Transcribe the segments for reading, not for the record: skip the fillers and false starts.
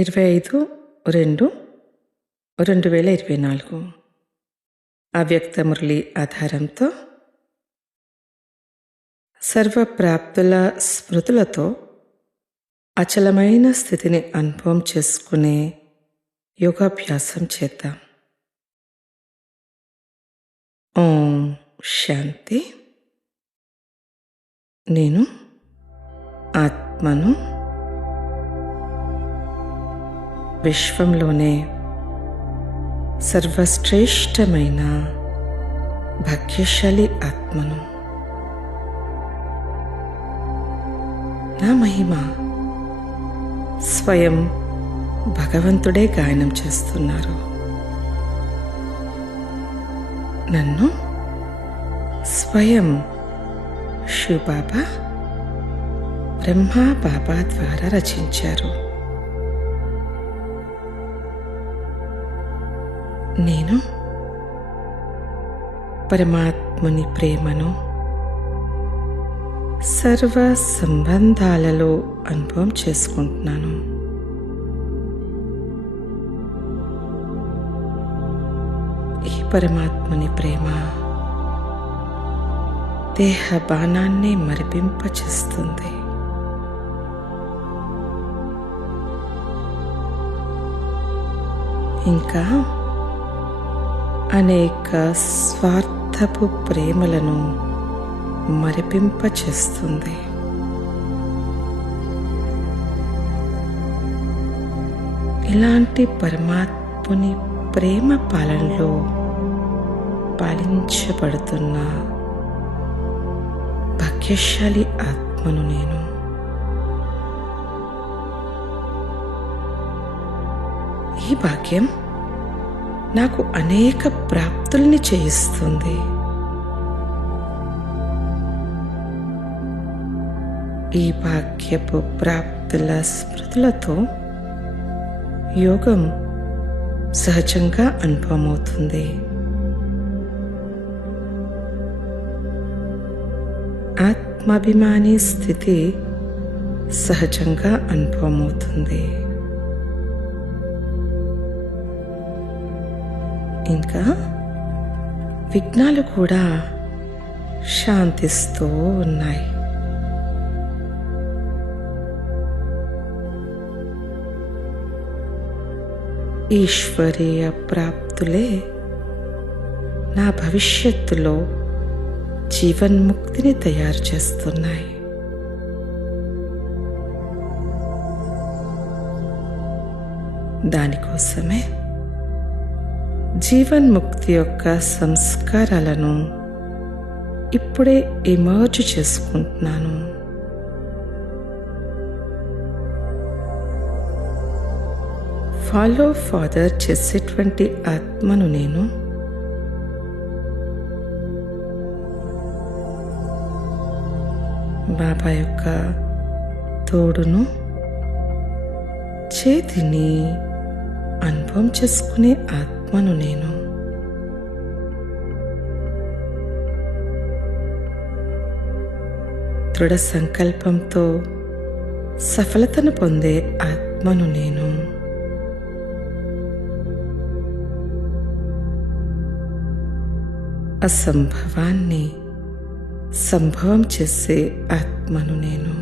25/2/2024 అవ్యక్త మురళి ఆధారంతో సర్వప్రాప్తుల స్మృతులతో అచలమైన స్థితిని అనుభవం చేసుకునే యోగాభ్యాసం చేద్దాం. ఓం శాంతి. నేను ఆత్మను, విశ్వంలోనే సర్వశ్రేష్టమైన భాగ్యశాలి ఆత్మను. నా మహిమ స్వయం భగవంతుడే గాయనం చేస్తున్నారు. నన్ను స్వయం శివబాబా, బ్రహ్మా బాబా ద్వారా రచించారు. నేను పరమాత్ముని ప్రేమను సర్వ సంబంధాలలో అనుభవం చేసుకుంటున్నాను. ఈ పరమాత్ముని ప్రేమ దేహ బాణాన్ని మరిపింపచేస్తుంది. ఇంకా అనేక స్వార్థపు ప్రేమలను మరిపింపచేస్తుంది. ఇలాంటి పరమాత్ముని ప్రేమ పాలనలో పాలించబడుతున్న భాగ్యశాలి ఆత్మను నేను. ఈ భాగ్యం నాకు అనేక ప్రాప్తుల్ని చేయిస్తుంది. ఈ భాగ్యపు ప్రాప్తుల స్మృతులతో యోగం సహజంగా అనుభవమవుతుంది. ఆత్మాభిమాని స్థితి సహజంగా అనుభవమవుతుంది. ఇంకా విఘ్నాలు కూడా శాంతిస్తూ ఉన్నాయి. ఈశ్వరీయ ప్రాప్తులే నా భవిష్యత్తులో జీవన్ముక్తిని తయారు చేస్తున్నాయి. దానికోసమే జీవన్ముక్తి యొక్క సంస్కారాలను ఇప్పుడే ఎమర్జ్ చేసుకుంటున్నాను. ఫాలో ఫాదర్ చేసేటువంటి ఆత్మను నేను. బాబా యొక్క తోడును, చేతిని అనుభవం చేసుకునే ఆత్మను నేను. దృఢ సంకల్పంతో సఫలతను పొందే ఆత్మను నేను. అసంభవాన్ని సంభవం చేసే ఆత్మను నేను.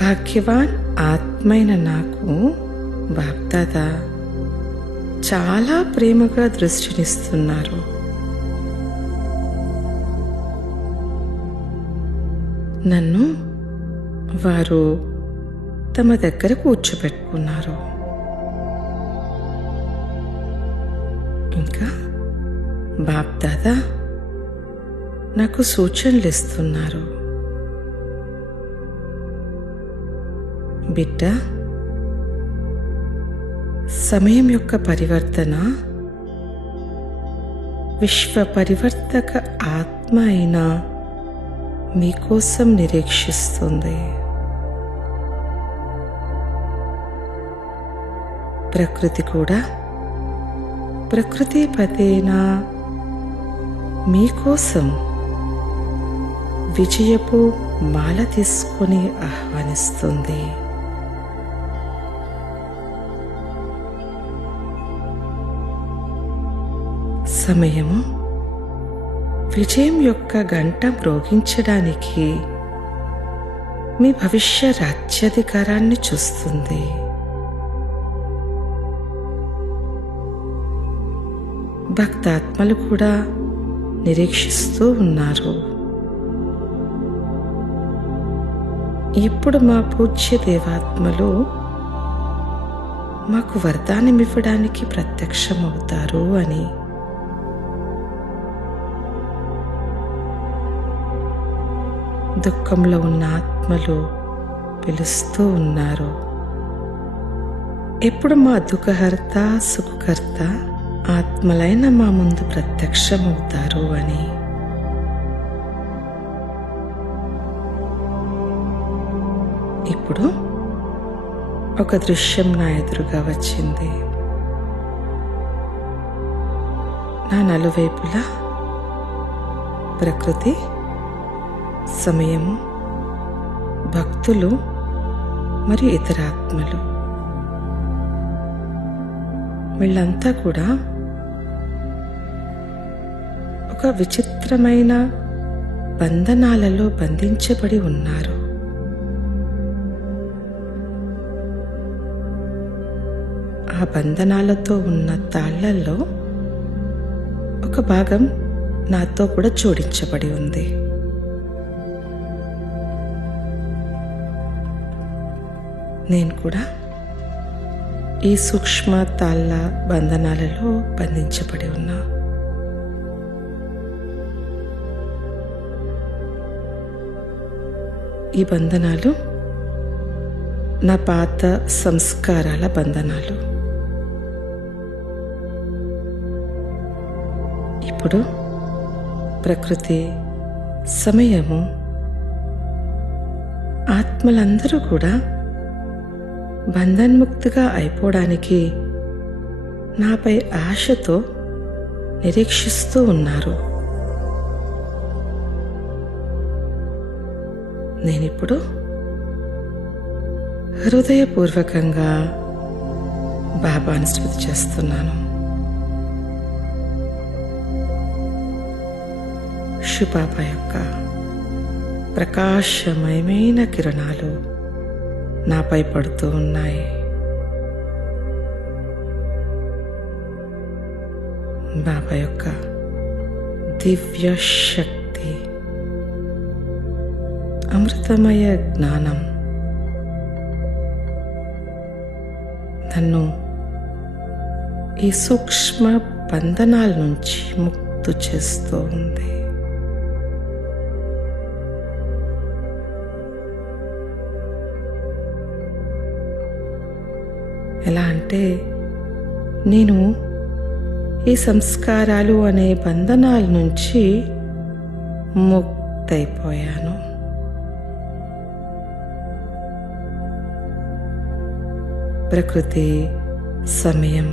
భాగ్యవాన్ ఆత్మైన నాకు బాప్దాదా చాలా ప్రేమగా దృష్టినిస్తున్నారు. నన్ను వారు తమ దగ్గర కూర్చోబెట్టుకున్నారు. ఇంకా బాప్దాదా నాకు సూచనలు ఇస్తున్నారు. బిడ్డ, సమయం యొక్క పరివర్తన విశ్వ పరివర్తక ఆత్మ అయిన మీకోసం నిరీక్షిస్తుంది. ప్రకృతి కూడా ప్రకృతిపతేన మీకోసం విజయపు మాల తీసుకొని ఆహ్వానిస్తుంది. సమయము విజయం యొక్క గంట మ్రోగించడానికి మీ భవిష్య రాజ్యాధికారాన్ని చూస్తుంది. భక్తాత్మలు కూడా నిరీక్షిస్తూ ఉన్నారు. ఇప్పుడు మా పూజ్య దేవాత్మలు మాకు వరదానమివ్వడానికి ప్రత్యక్షమవుతారు అని. దుఃఖంలో ఉన్న ఆత్మలు పిలుస్తూ ఉన్నారు. ఎప్పుడు మా దుఃఖహర్త సుఖకర్త ఆత్మలైన మా ముందు ప్రత్యక్షమవుతారు అని. ఇప్పుడు ఒక దృశ్యం నా ఎదురుగా వచ్చింది. నా నలువైపులా ప్రకృతి, సమయము, భక్తులు మరియు ఇతర ఆత్మలు, వీళ్ళంతా కూడా ఒక విచిత్రమైన బంధనాలలో బంధించబడి ఉన్నారు. ఆ బంధనాలతో ఉన్న తాళ్లలో ఒక భాగం నాతో కూడా జోడించబడి ఉంది. నేను కూడా ఈ సూక్ష్మ తాళ్ళ బంధనాలలో బంధించబడి ఉన్నా. ఈ బంధనాలు నా పాత సంస్కారాల బంధనాలు. ఇప్పుడు ప్రకృతి, సమయము, ఆత్మలందరూ కూడా బంధన్ముక్తిగా అయిపోవడానికి నాపై ఆశతో నిరీక్షిస్తూ ఉన్నారు. నేనిప్పుడు హృదయపూర్వకంగా బాబాను స్తుతి చేస్తున్నాను. శివబాబా యొక్క ప్రకాశమయమైన కిరణాలు నాపై పడుతూ ఉన్నాయి. బాబా యొక్క దివ్య శక్తి, అమృతమయ జ్ఞానం నన్ను ఈ సూక్ష్మ బంధనాల నుంచి ముక్తి చేస్తూ ఉంది. ఎలా అంటే నేను ఈ సంస్కారాలు అనే బంధనాల నుంచి ముక్తైపోయాను. ప్రకృతి, సమయం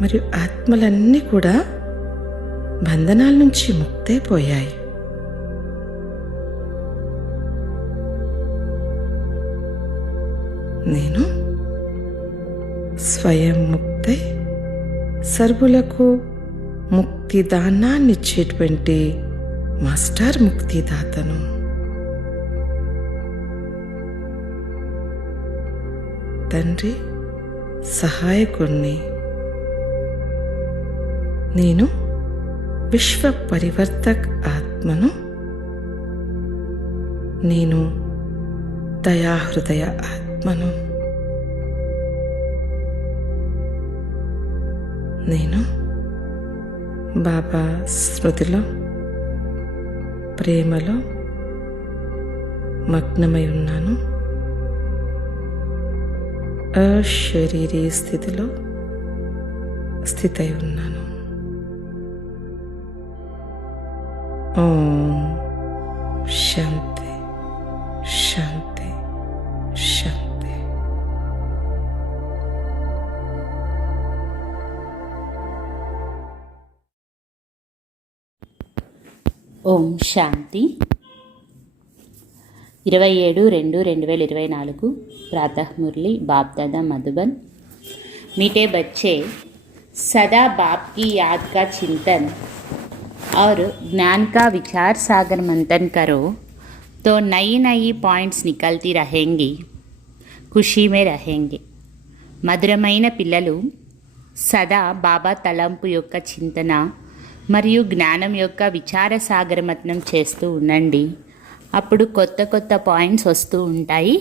మరియు ఆత్మలన్నీ కూడా బంధనాల నుంచి ముక్తైపోయాయి. నేను స్వయం ముక్తై సర్వులకు ముక్తిదానాన్నిచ్చేటువంటి మాస్టర్ ముక్తిదాతను. తండ్రి సహాయకుణ్ణి. నేను విశ్వ పరివర్తక్ ఆత్మను. నేను దయాహృదయ ఆత్మను. నేను బాబా స్మృతిలో, ప్రేమలో మగ్నమై ఉన్నాను. అశరీరీ స్థితిలో స్థితై ఉన్నాను. ఓం శాంతి శాంతి శాంతి. ఓం శాంతి. 27/2/2024 प्रातः मुरली बाप दादा मधुबन। मीठे बच्चे, सदा बाप की याद का चिंतन और ज्ञान का विचार सागर मंथन करो तो नई नई पॉइंट्स निकलती रहेंगी, खुशी में रहेंगे। మధురమైన పిల్లలు, సదా బాబా తలంపు యొక్క చింతన మరియు జ్ఞానం యొక్క విచార సాగరమతనం చేస్తూ ఉండండి. అప్పుడు కొత్త కొత్త పాయింట్స్ వస్తూ ఉంటాయి,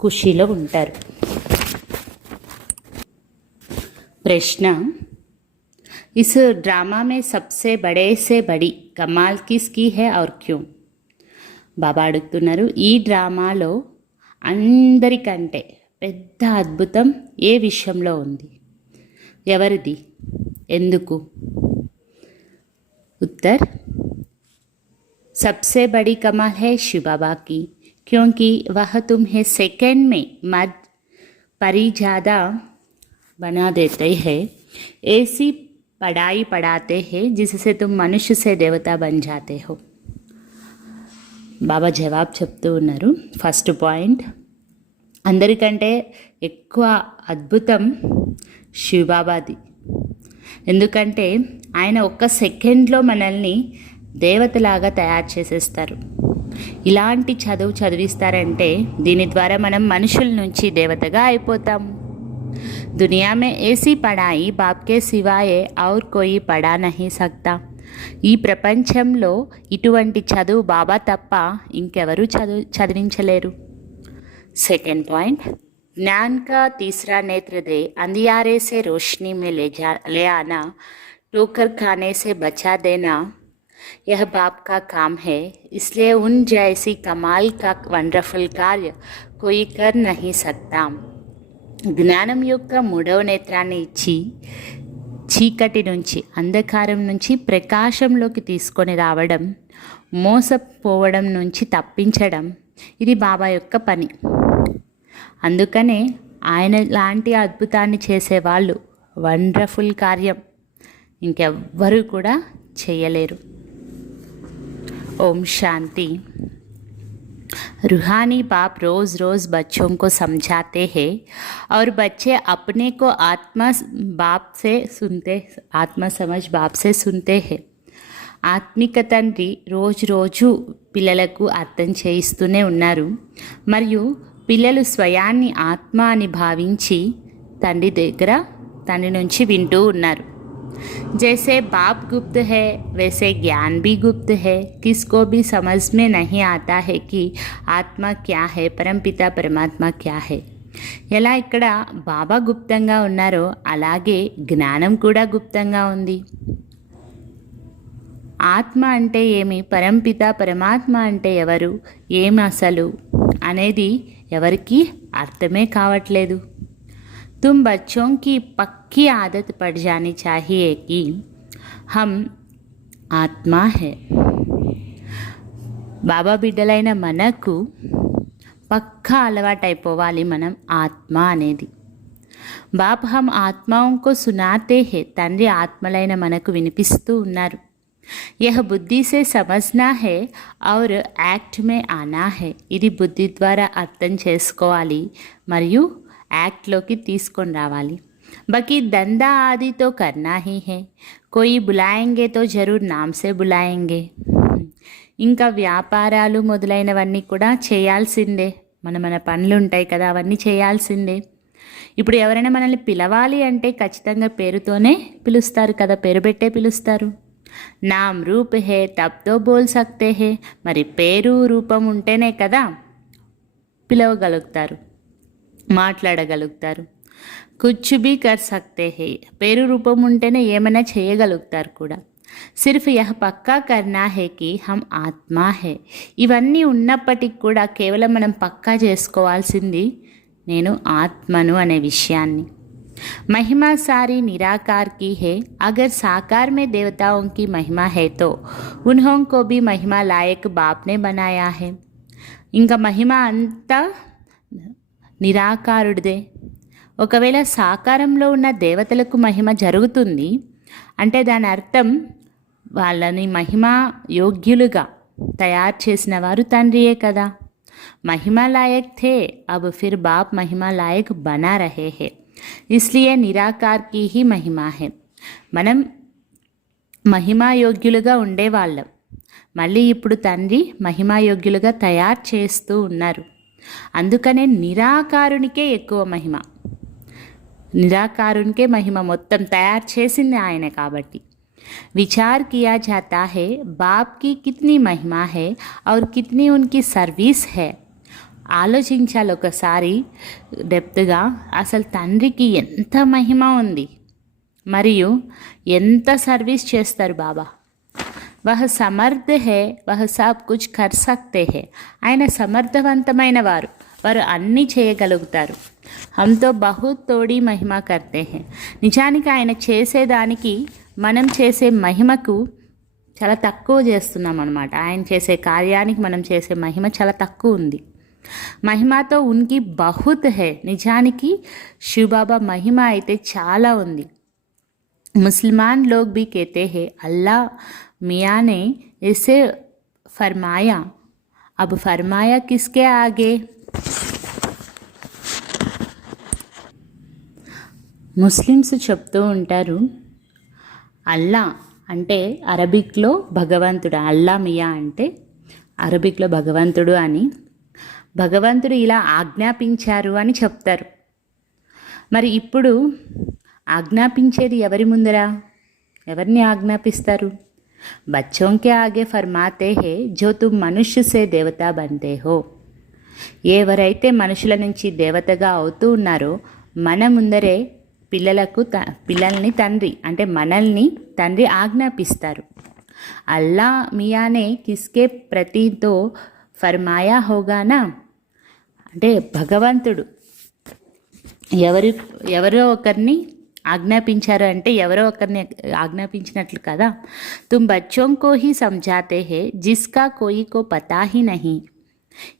ఖుషీలో ఉంటారు. ప్రశ్న, इस ड्रामा में सबसे बड़े से बड़ी कमाल किसकी है और क्यों? బాబా అడుగుతున్నారు, ఈ డ్రామాలో అందరికంటే పెద్ద అద్భుతం ఏ విషయంలో ఉంది, ఎవరిది, ఎందుకు? उत्तर, सबसे बड़ी कमाल है शिव बाबा की, क्योंकि वह तुम्हें सेकंड में मद परिजादा बना देते हैं, ऐसी पढ़ाई पढ़ाते हैं जिससे तुम मनुष्य से देवता बन जाते हो. బాబా జవాబు చెప్తూ ఉన్నారు. ఫస్ట్ పాయింట్, అందరికంటే ఎక్కువ అద్భుతం శివబాబాది. ఎందుకంటే ఆయన ఒక్క సెకండ్లో మనల్ని దేవతలాగా తయారు చేసేస్తారు. ఇలాంటి చదువు చదివిస్తారంటే దీని ద్వారా మనం మనుషుల నుంచి దేవతగా అయిపోతాము. दुनिया में ऐसी पढ़ाई बाप के सिवाय और कोई पढ़ा नहीं सकता. ఈ ప్రపంచంలో ఇటువంటి చదువు బాబా తప్ప ఇంకెవరూ చదివించలేరు. सेकंड पॉइंट, ज्ञान का तीसरा नेत्र दे, अंधियारे से रोशनी में ले आना, ठोकर खाने से बचा देना, यह बाप का काम है. इसलिए उन जैसी कमाल का वंडरफुल कार्य कोई कर नहीं सकता. జ్ఞానం యొక్క మూడవ నేత్రాన్ని ఇచ్చి చీకటి నుంచి, అంధకారం నుంచి ప్రకాశంలోకి తీసుకొని రావడం, మోసపోవడం నుంచి తప్పించడం, ఇది బాబా యొక్క పని. అందుకనే ఆయన లాంటి అద్భుతాన్ని చేసేవాళ్ళు, వండర్ఫుల్ కార్యం ఇంకెవ్వరూ కూడా చేయలేరు. ఓం శాంతి. रूहानी बाप रोज़ रोज़ बच्चों को समझाते हैं और बच्चे अपने को आत्मा समझ बाप से सुनते हैं. ఆత్మిక తండ్రి రోజు పిల్లలకు అర్థం చేయిస్తూనే ఉన్నారు. మరియు పిల్లలు స్వయాన్ని ఆత్మ అని భావించి తండ్రి నుంచి వింటూ ఉన్నారు. जैसे बाप गुप्त है वैसे ज्ञान भी गुप्त है. किसको भी समझ में नहीं आता है कि आत्मा क्या है, परमपिता परमात्मा क्या है. ఎలా ఇక్కడ బాబా గుప్తంగా ఉన్నారో అలాగే జ్ఞానం కూడా గుప్తంగా ఉంది. ఆత్మ అంటే ఏమి, పరంపిత పరమాత్మ అంటే ఎవరు, ఏమి అసలు అనేది ఎవరికి అర్థమే కావట్లేదు. तुम बच्चों की पक्की आदत पड़ जानी चाहिए कि हम आत्मा है. బాబా బిడ్డలైన మనకు పక్కా అలవాటైపోవాలి మనం ఆత్మ అనేది. బాప్ హమ్ ఆత్మాంకో సునాతే హే, తండ్రి ఆత్మలైన మనకు వినిపిస్తూ ఉన్నారు. యహ బుద్ధి సే సమజ్నా హే ఔర్ యాక్ట్ మే ఆనా హే, ఇది బుద్ధి ద్వారా అర్థం చేసుకోవాలి మరియు యాక్ట్లోకి తీసుకొని రావాలి. बाकी धंधा आदि तो करना ही है, कोई बुलाएंगे तो जरूर नाम से बुलाएंगे. ఇంకా వ్యాపారాలు మొదలైనవన్నీ కూడా చేయాల్సిందే. మన పనులు ఉంటాయి కదా, అవన్నీ చేయాల్సిందే. ఇప్పుడు ఎవరైనా మనల్ని పిలవాలి అంటే ఖచ్చితంగా పేరుతోనే పిలుస్తారు కదా, పేరు పెట్టే పిలుస్తారు. నామ్ రూప్ హే తబ్ తో బోల్ సక్తే హే, మరి పేరు రూపం ఉంటేనే కదా పిలవగలుగుతారు, మాట్లాడగలుగుతారు. కుచ్ భీ కర్ సక్తే హే, పేరు రూపం ఉంటేనే ఏమైనా చేయగలుగుతారు కూడా. సిర్ఫ్ యహ్ పక్కా కర్నా హే కి హమ్ ఆత్మా హే, ఇవన్నీ ఉన్నప్పటికి కూడా కేవలం మనం పక్కా చేసుకోవాల్సింది నేను ఆత్మను అనే విషయాన్ని. महिमा सारी निराकार की है, अगर साकार में देवताओं की महिमा है तो उन्हों को भी महिमा लायक बाप ने बनाया है. ఇంకా మహిమ అంతా నిరాకారుడిదే. ఒకవేళ సాకారంలో ఉన్న దేవతలకు మహిమ జరుగుతుంది అంటే దాని అర్థం వాళ్ళని మహిమ యోగ్యులుగా తయారు చేసిన వారు తండ్రియే కదా. महिमा लायक थे, अब फिर बाप महिमा लायक बना रहे हैं, इसलिए निराकार की ही महिमा है. మనం మహిమాయోగ్యులుగా ఉండేవాళ్ళం, మళ్ళీ ఇప్పుడు తండ్రి మహిమాయోగ్యులుగా తయారు చేస్తూ ఉన్నారు. అందుకనే నిరాకారునికే ఎక్కువ మహిమ, నిరాకారునికే మహిమ మొత్తం తయారు చేసింది ఆయన కాబట్టి. विचार किया जाता है बाप की कितनी महिमा है और कितनी उनकी सर्विस है. ఆలోచించాలి ఒకసారి డెప్త్గా, అసలు తండ్రికి ఎంత మహిమ ఉంది మరియు ఎంత సర్వీస్ చేస్తారు బాబా. వహ సమర్థ హే, వహ సబ్ కుచ్ కర్ సక్తే హే. ఆయన సమర్థవంతమైన వారు, వారు అన్నీ చేయగలుగుతారు. హమ్తో బహుత్ తోడి మహిమ కర్తే హే. నిజానికి ఆయన చేసేదానికి మనం చేసే మహిమకు చాలా తక్కువ చేస్తున్నాం అన్నమాట. ఆయన చేసే కార్యానికి మనం చేసే మహిమ చాలా తక్కువ ఉంది. మహిమతో ఉనికి బహుత్ హే. నిజానికి శివబాబా మహిమ అయితే చాలా ఉంది. ముస్లిమాన్ లోగ్ భీ कहते हैं अल्लाह मियाँ ने इसे फरमाया, अब फरमाया किसके आगे. ముస్లిమ్స్ చెప్తూ ఉంటారు అల్లా అంటే అరబిక్లో భగవంతుడు, అల్లా మియా అంటే అరబిక్లో భగవంతుడు అని, భగవంతుడు ఇలా ఆజ్ఞాపించారు అని చెప్తారు. మరి ఇప్పుడు ఆజ్ఞాపించేది ఎవరి ముందర, ఎవరిని ఆజ్ఞాపిస్తారు? బచ్చోంకే ఆగే ఫర్మాతే హే జో తుమ్ మనుష్య సే దేవతా బంతే హో. ఎవరైతే మనుషుల నుంచి దేవతగా అవుతూ ఉన్నారో మన ముందరే పిల్లల్ని తండ్రి అంటే మనల్ని తండ్రి ఆజ్ఞాపిస్తారు. అల్లా మియానే కిస్కే ప్రతితో ఫర్మాయా హోగానా అంటే భగవంతుడు ఎవరో ఒకరిని ఆజ్ఞాపించారు అంటే ఎవరో ఒకరిని ఆజ్ఞాపించినట్లు కదా. తుమ్ బచ్చోం కో హీ సమझाते हैं जिसका कोई को पता ही नहीं.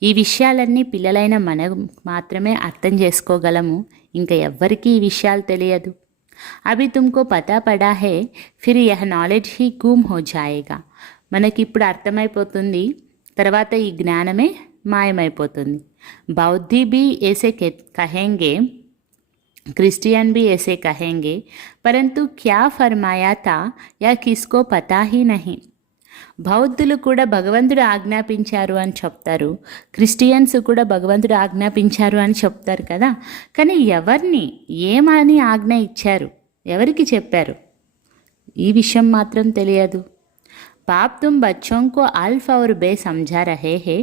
ఈ విషయాలన్నీ పిల్లలైన మనం మాత్రమే అర్థం చేసుకోగలము, ఇంకా ఎవ్వరికీ ఈ విషయాలు తెలియదు. అభి తుమ్కో పతా పడా హే ఫిర్ యహ్ నాలెడ్జ్ హీ గుమ్ హో జాయేగా. మనకిప్పుడు అర్థమైపోతుంది, తర్వాత ఈ జ్ఞానమే మాయమైపోతుంది. బౌద్ధి भी ऐसे कहेंगे, क्रिश्चियन भी ऐसे कहेंगे, परंतु क्या फरमाया था या किसको पता ही नहीं. బౌద్ధులు కూడా భగవంతుడు ఆజ్ఞాపించారు అని చెప్తారు, క్రిస్టియన్స్ కూడా భగవంతుడు ఆజ్ఞాపించారు అని చెప్తారు కదా. కానీ ఎవరిని ఏమని ఆజ్ఞ ఇచ్చారు, ఎవరికి చెప్పారు, ఈ విషయం మాత్రం తెలియదు. बाप तुम बच्चों को अल्फ और बे समझा रहे हैं,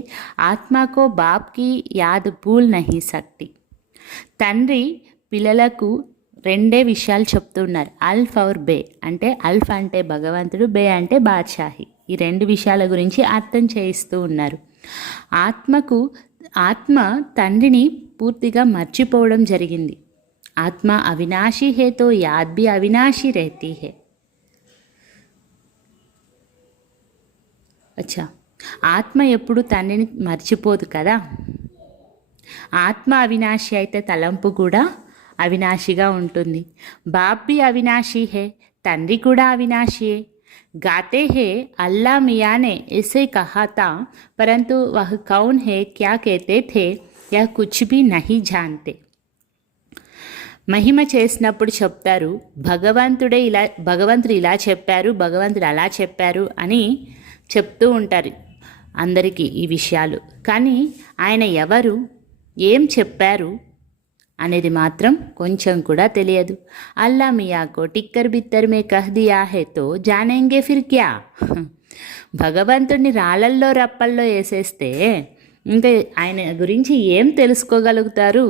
आत्मा को बाप की याद भूल नहीं सकती. తండ్రి పిల్లలకు రెండే విషయాలు చెప్తున్నారు, అల్ఫ్ ఔర్ బే అంటే అల్ఫ్ అంటే భగవంతుడు, బే అంటే బాద్షాహి. ఈ రెండు విషయాల గురించి అర్థం చేయిస్తూ ఉన్నారు. ఆత్మ తండ్రిని పూర్తిగా మర్చిపోవడం జరిగింది. ఆత్మ అవినాశీ హే తో యాద్ భీ అవినాశీ रहती है. అచ్చా, ఆత్మ ఎప్పుడు తండ్రిని మర్చిపోదు కదా. ఆత్మ అవినాశి అయితే తలంపు కూడా అవినాశిగా ఉంటుంది. బాప్ భీ అవినాశీ హే, తండ్రి కూడా అవినాశియే. गाते हैं अल्लाह मियाँ ने ऐसे कहा था, परंतु वह कौन है, क्या कहते थे, यह कुछ भी नहीं जानते. మహిమ చేసినప్పుడు చెప్తారు భగవంతుడు ఇలా చెప్పారు, భగవంతుడు అలా చెప్పారు అని చెప్తూ ఉంటారు అందరికీ ఈ విషయాలు. కానీ ఆయన ఎవరు, ఏం చెప్పారు అనేది మాత్రం కొంచెం కూడా తెలియదు. అల్లా మియాకో టిక్కర్ బిత్తర్ మే కహ్ దియా హే తో జానేంగే ఫిర్ క్యా. భగవంతుడిని రాళ్ళల్లో రప్పల్లో వేసేస్తే ఇంకా ఆయన గురించి ఏం తెలుసుకోగలుగుతారు.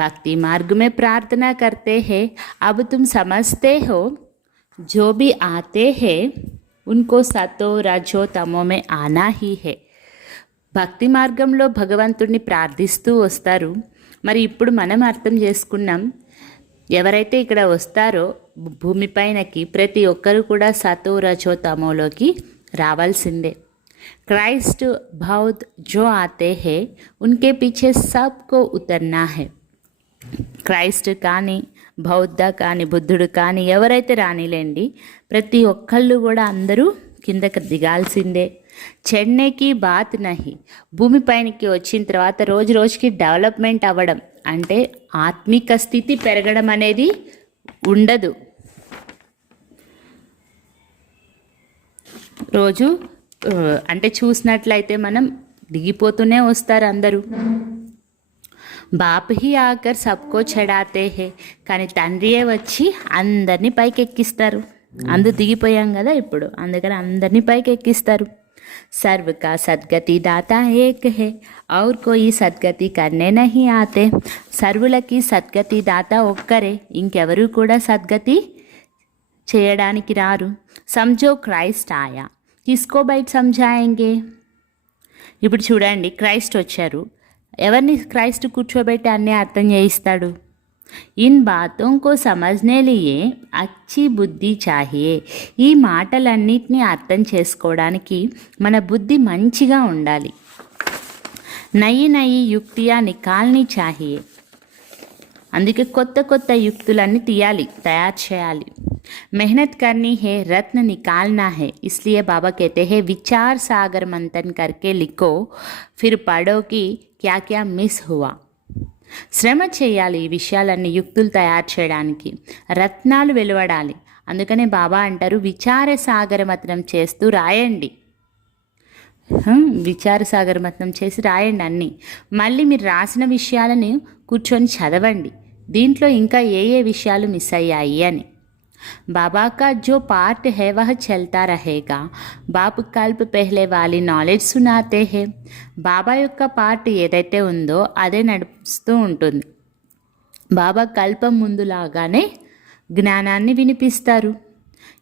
భక్తి మార్గ్ మే ప్రార్థనా కర్తే హే, అబ్ తుమ్ సమజ్తే హో జో భీ ఆతే హే ఉన్కో సతో రజో తమో మే ఆనా హీ హే. భక్తి మార్గంలో భగవంతుడిని ప్రార్థిస్తూ వస్తారు. మరి ఇప్పుడు మనం అర్థం చేసుకున్నాం, ఎవరైతే ఇక్కడ వస్తారో భూమిపైనకి ప్రతి ఒక్కరు కూడా సతో రజో తమోలోకి రావాల్సిందే. క్రైస్ట్ బౌద్ధ్ జో ఆతే హే ఉన్కే పీछे సబ్కో ఉతర్నా హే. క్రైస్ట్ కానీ బౌద్ధ కానీ బుద్ధుడు కానీ ఎవరైతే రానిలేండి, ప్రతి ఒక్కళ్ళు కూడా అందరూ కిందకి దిగాల్సిందే. చెడ్నే की बात नहीं భూమిపైనకి వచ్చిన తర్వాత రోజు రోజుకి డెవలప్మెంట్ అవ్వడం అంటే ఆత్మిక స్థితి పెరగడం అనేది ఉండదు. రోజు అంటే చూసినట్లయితే మనం దిగిపోతూనే వస్తారు అందరూ. బాప్ హీ ఆకర్ సబ్కో చడాతే హే, కానీ తండ్రియే వచ్చి అందరినీ పైకి ఎక్కిస్తారు. దిగిపోయాం కదా ఇప్పుడు, అందుకని అందరినీ పైకి ఎక్కిస్తారు. सर्व का सद्गति दाता एक है और कोई సద్గతి करने नहीं आते. సర్వులకి సద్గతి దాత ఒక్కరే, ఇంకెవరూ కూడా సద్గతి చేయడానికి రారు. समझो క్రైస్ట్ ఆయా, కిస్కో బయట సమझाएंगे. ఇప్పుడు చూడండి, క్రైస్ట్ వచ్చారు. ఎవరిని క్రైస్ట్ కూర్చోబెట్టి అన్నీ అర్థం చేయిస్తాడు? ఇన్ బాతోं को समझने लिए अच्छी బుద్ధి చాహియే. ఈ మాటలన్నిటినీ అర్థం చేసుకోవడానికి మన బుద్ధి మంచిగా ఉండాలి. నయి నయి యుక్తియా నికాల్ని చాహియే. అందుకే కొత్త కొత్త యుక్తులన్నీ తయారు చేయాలి. मेहनत करनी है, रत्न निकालना है. इसलिए बाबा कहते हैं विचार सागर मंथन करके लिखो, फिर पढ़ो कि क्या क्या मिस हुआ. శ్రమ చేయాలి ఈ విషయాలన్నీ యుక్తులు తయారు చేయడానికి, రత్నాలు వెలువడాలి. అందుకనే బాబా అంటారు విచార సాగరమతనం చేస్తూ రాయండి. విచార సాగరమతనం చేసి రాయండి అన్నీ. మళ్ళీ మీరు రాసిన విషయాలను కూర్చొని చదవండి, దీంట్లో ఇంకా ఏ ఏ విషయాలు మిస్ అయ్యాయి అని. बाबा का जो पार्ट है वह चलता रहेगा. बाप कल्प पहले वाली నాలెడ్జ్ సునాతే హే. బాబా యొక్క పార్ట్ ఏదైతే ఉందో అదే నడుస్తూ ఉంటుంది. బాబా కల్పం ముందులాగానే జ్ఞానాన్ని వినిపిస్తారు.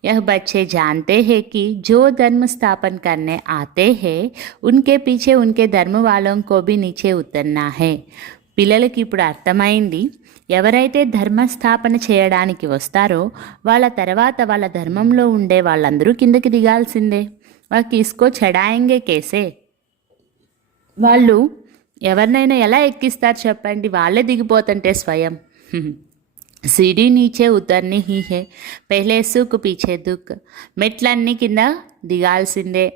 यह बच्चे जानते हैं कि जो धर्म स्थापन करने आते हैं उनके पीछे उनके धर्म वालों को भी नीचे उतरना है. పిల్లలకి ఇప్పుడు అర్థమైంది, ఎవరైతే ధర్మస్థాపన చేయడానికి వస్తారో వాళ్ళ తర్వాత వాళ్ళ ధర్మంలో ఉండే వాళ్ళందరూ కిందకి దిగాల్సిందే. వాళ్ళకి ఇస్కో చడాయంగే కేసే. వాళ్ళు ఎవరినైనా ఎలా ఎక్కిస్తారు చెప్పండి? వాళ్ళే దిగిపోతుంటే స్వయం. సీడీ నీచే ఉతర్ని హీ హే, పెహ్లే సుఖ్ పీచే దుఃఖ్. మెట్లన్నీ కింద దిగాల్సిందే.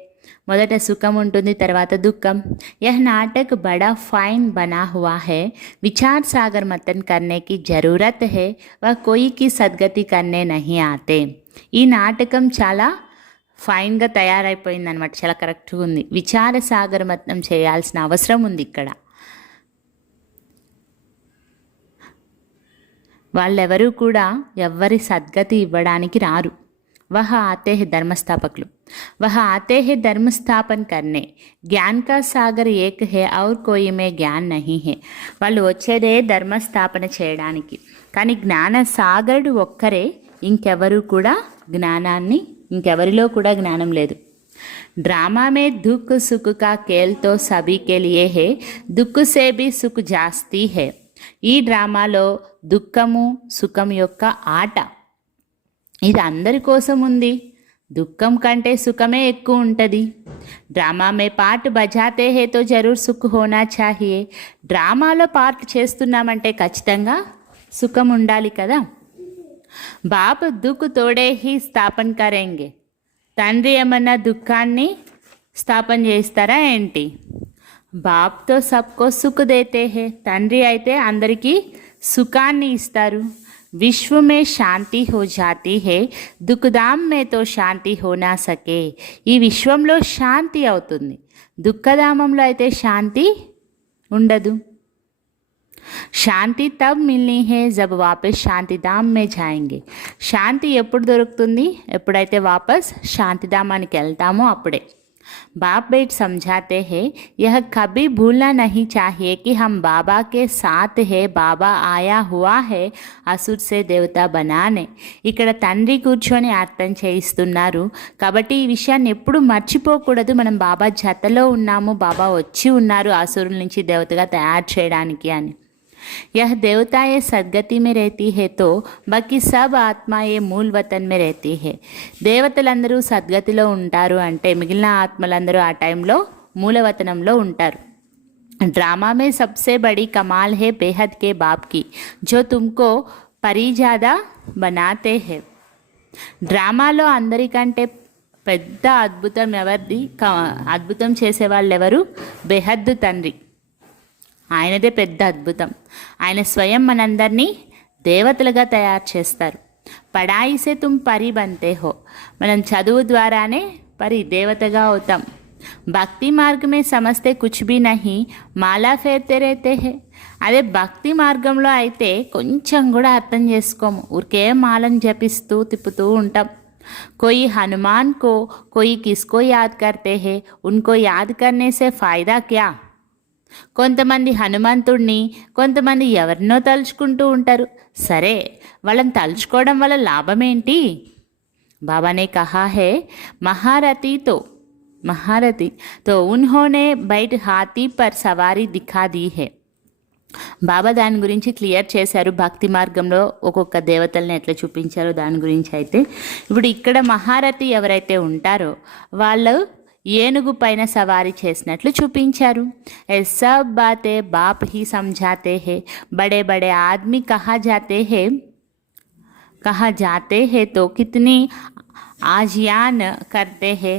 మొదట సుఖం ఉంటుంది, తర్వాత దుఃఖం. यह नाटक बड़ा फाइन बना हुआ है. विचार सागर मंथन करने की ज़रूरत है, वह कोई की सद्गति करने नहीं आते. ఈ నాటకం చాలా ఫైన్గా తయారైపోయింది అనమాట, చాలా కరెక్ట్గా ఉంది. విచార సాగర మంథనం చేయాల్సిన అవసరం ఉంది ఇక్కడ. వాళ్ళెవరూ కూడా ఎవ్వరి సద్గతి ఇవ్వడానికి రారు. वह आते हैं धर्मस्थापकुలు, वह आते हैं धर्मस्थापन करने. ज्ञान का सागर एक है और कोई में ज्ञान नहीं है. వాళ్ళు వచ్చేదే ధర్మస్థాపన చేయడానికి, కానీ జ్ఞాన సాగరుడు ఒక్కరే, ఇంకెవరిలో కూడా జ్ఞానం లేదు. ड्रामा में दुख सुख का खेल तो सभी के लिए है, दुख से भी सुख जास्ती है. ఈ డ్రామాలో దుఃఖము సుఖం యొక్క ఆట, ఇది అందరి కోసం ఉంది. దుఃఖం కంటే సుఖమే ఎక్కువ ఉంటుంది. డ్రామా మే పార్ట్ బజాతే హే తో జరూర్ సుఖ్ హోనా చాహియే. డ్రామాలో పార్ట్ చేస్తున్నామంటే ఖచ్చితంగా సుఖం ఉండాలి కదా. బాప్ దుఃఖ్ తోడే హీ స్థాపన కరేంగే. తండ్రి ఏమన్నా దుఃఖాన్ని స్థాపన చేస్తారా ఏంటి? బాప్తో సబ్కో సుఖ్ దేతే హే. తండ్రి అయితే అందరికీ సుఖాన్ని ఇస్తారు. विश्व में शांति हो जाती है, दुखधाम में तो शांति हो ना सके. ఈ విశ్వంలో శాంతి అవుతుంది, దుఃఖధామంలో అయితే శాంతి ఉండదు. శాంతి తబ్ మిల్నీ హే జబ్ వాపస్ శాంతిధామ్ మే జాయేంగే. శాంతి ఎప్పుడు దొరుకుతుంది? ఎప్పుడైతే వాపస్ శాంతిధామానికి వెళ్తామో అప్పుడే. बाप बेट समझाते हैं यह कभी भूलना नहीं चाहिए कि हम बाबा के साथ है. बाबा आया हुआ है असुर से देवता बनाने. ఇక్కడ తండ్రి కూర్చొని అర్థం చేయిస్తున్నారు కాబట్టి ఈ విషయాన్ని ఎప్పుడు మర్చిపోకూడదు. మనం బాబా జతలో ఉన్నాము, బాబా వచ్చి ఉన్నారు అసురుల నుంచి దేవతగా తయారు చేయడానికి అని. यह देवताएं सद्गति में रहती है तो बाकी सब ఆత్మాయే మూల్ వతన్ మే रहती है. దేవతలందరూ సద్గతిలో ఉంటారు అంటే మిగిలిన ఆత్మలందరూ ఆ టైంలో మూలవతనంలో ఉంటారు. ड्रामा में सबसे बड़ी कमाल है बेहद के बाप की जो तुमको परिजादा बनाते हैं. డ్రామాలో అందరికంటే పెద్ద అద్భుతం ఎవరిది? అద్భుతం చేసేవాళ్ళు ఎవరు? బెహద్దు తండ్రి. ఆయనదే పెద్ద అద్భుతం. ఆయన స్వయం మనందరినీ దేవతలుగా తయారు చేస్తారు. పడాయిసే తుమ్ పరి బంతే హో, మనం చదువు ద్వారానే పరి దేవతగా అవుతాం. భక్తి మార్గమే సమస్తే కుచ్ భీ నహీ, మాలా ఫేర్తే రేతే హే. అదే భక్తి మార్గంలో అయితే కొంచెం కూడా అర్థం చేసుకోము, ఊరికే మాలను జపిస్తూ తిప్పుతూ ఉంటాం. कोई हनुमान को कोई किसको याद करते हैं, उनको याद करने से फ़ायदा क्या? కొంతమంది హనుమంతుడిని, కొంతమంది ఎవరినో తలుచుకుంటూ ఉంటారు. సరే, వాళ్ళని తలుచుకోవడం వల్ల లాభం ఏంటి? బాబానే కహా హే महारथी तो उन्होंने बैठ हाथी पर सवारी दिखा दी है. బాబా దాని గురించి క్లియర్ చేశారు. భక్తి మార్గంలో ఒక్కొక్క దేవతల్ని ఎట్లా చూపించారో దాని గురించి. అయితే ఇప్పుడు ఇక్కడ మహారథి ఎవరైతే ఉంటారో వాళ్ళు ఏనుగు పైన సవారీ చేసినట్లు చూపించారు. సబ్ బాతే బాప్ హీ సమझाते हैं, बड़े बड़े आदमी कहा जाते हैं तो कितनी आजियान करते हैं.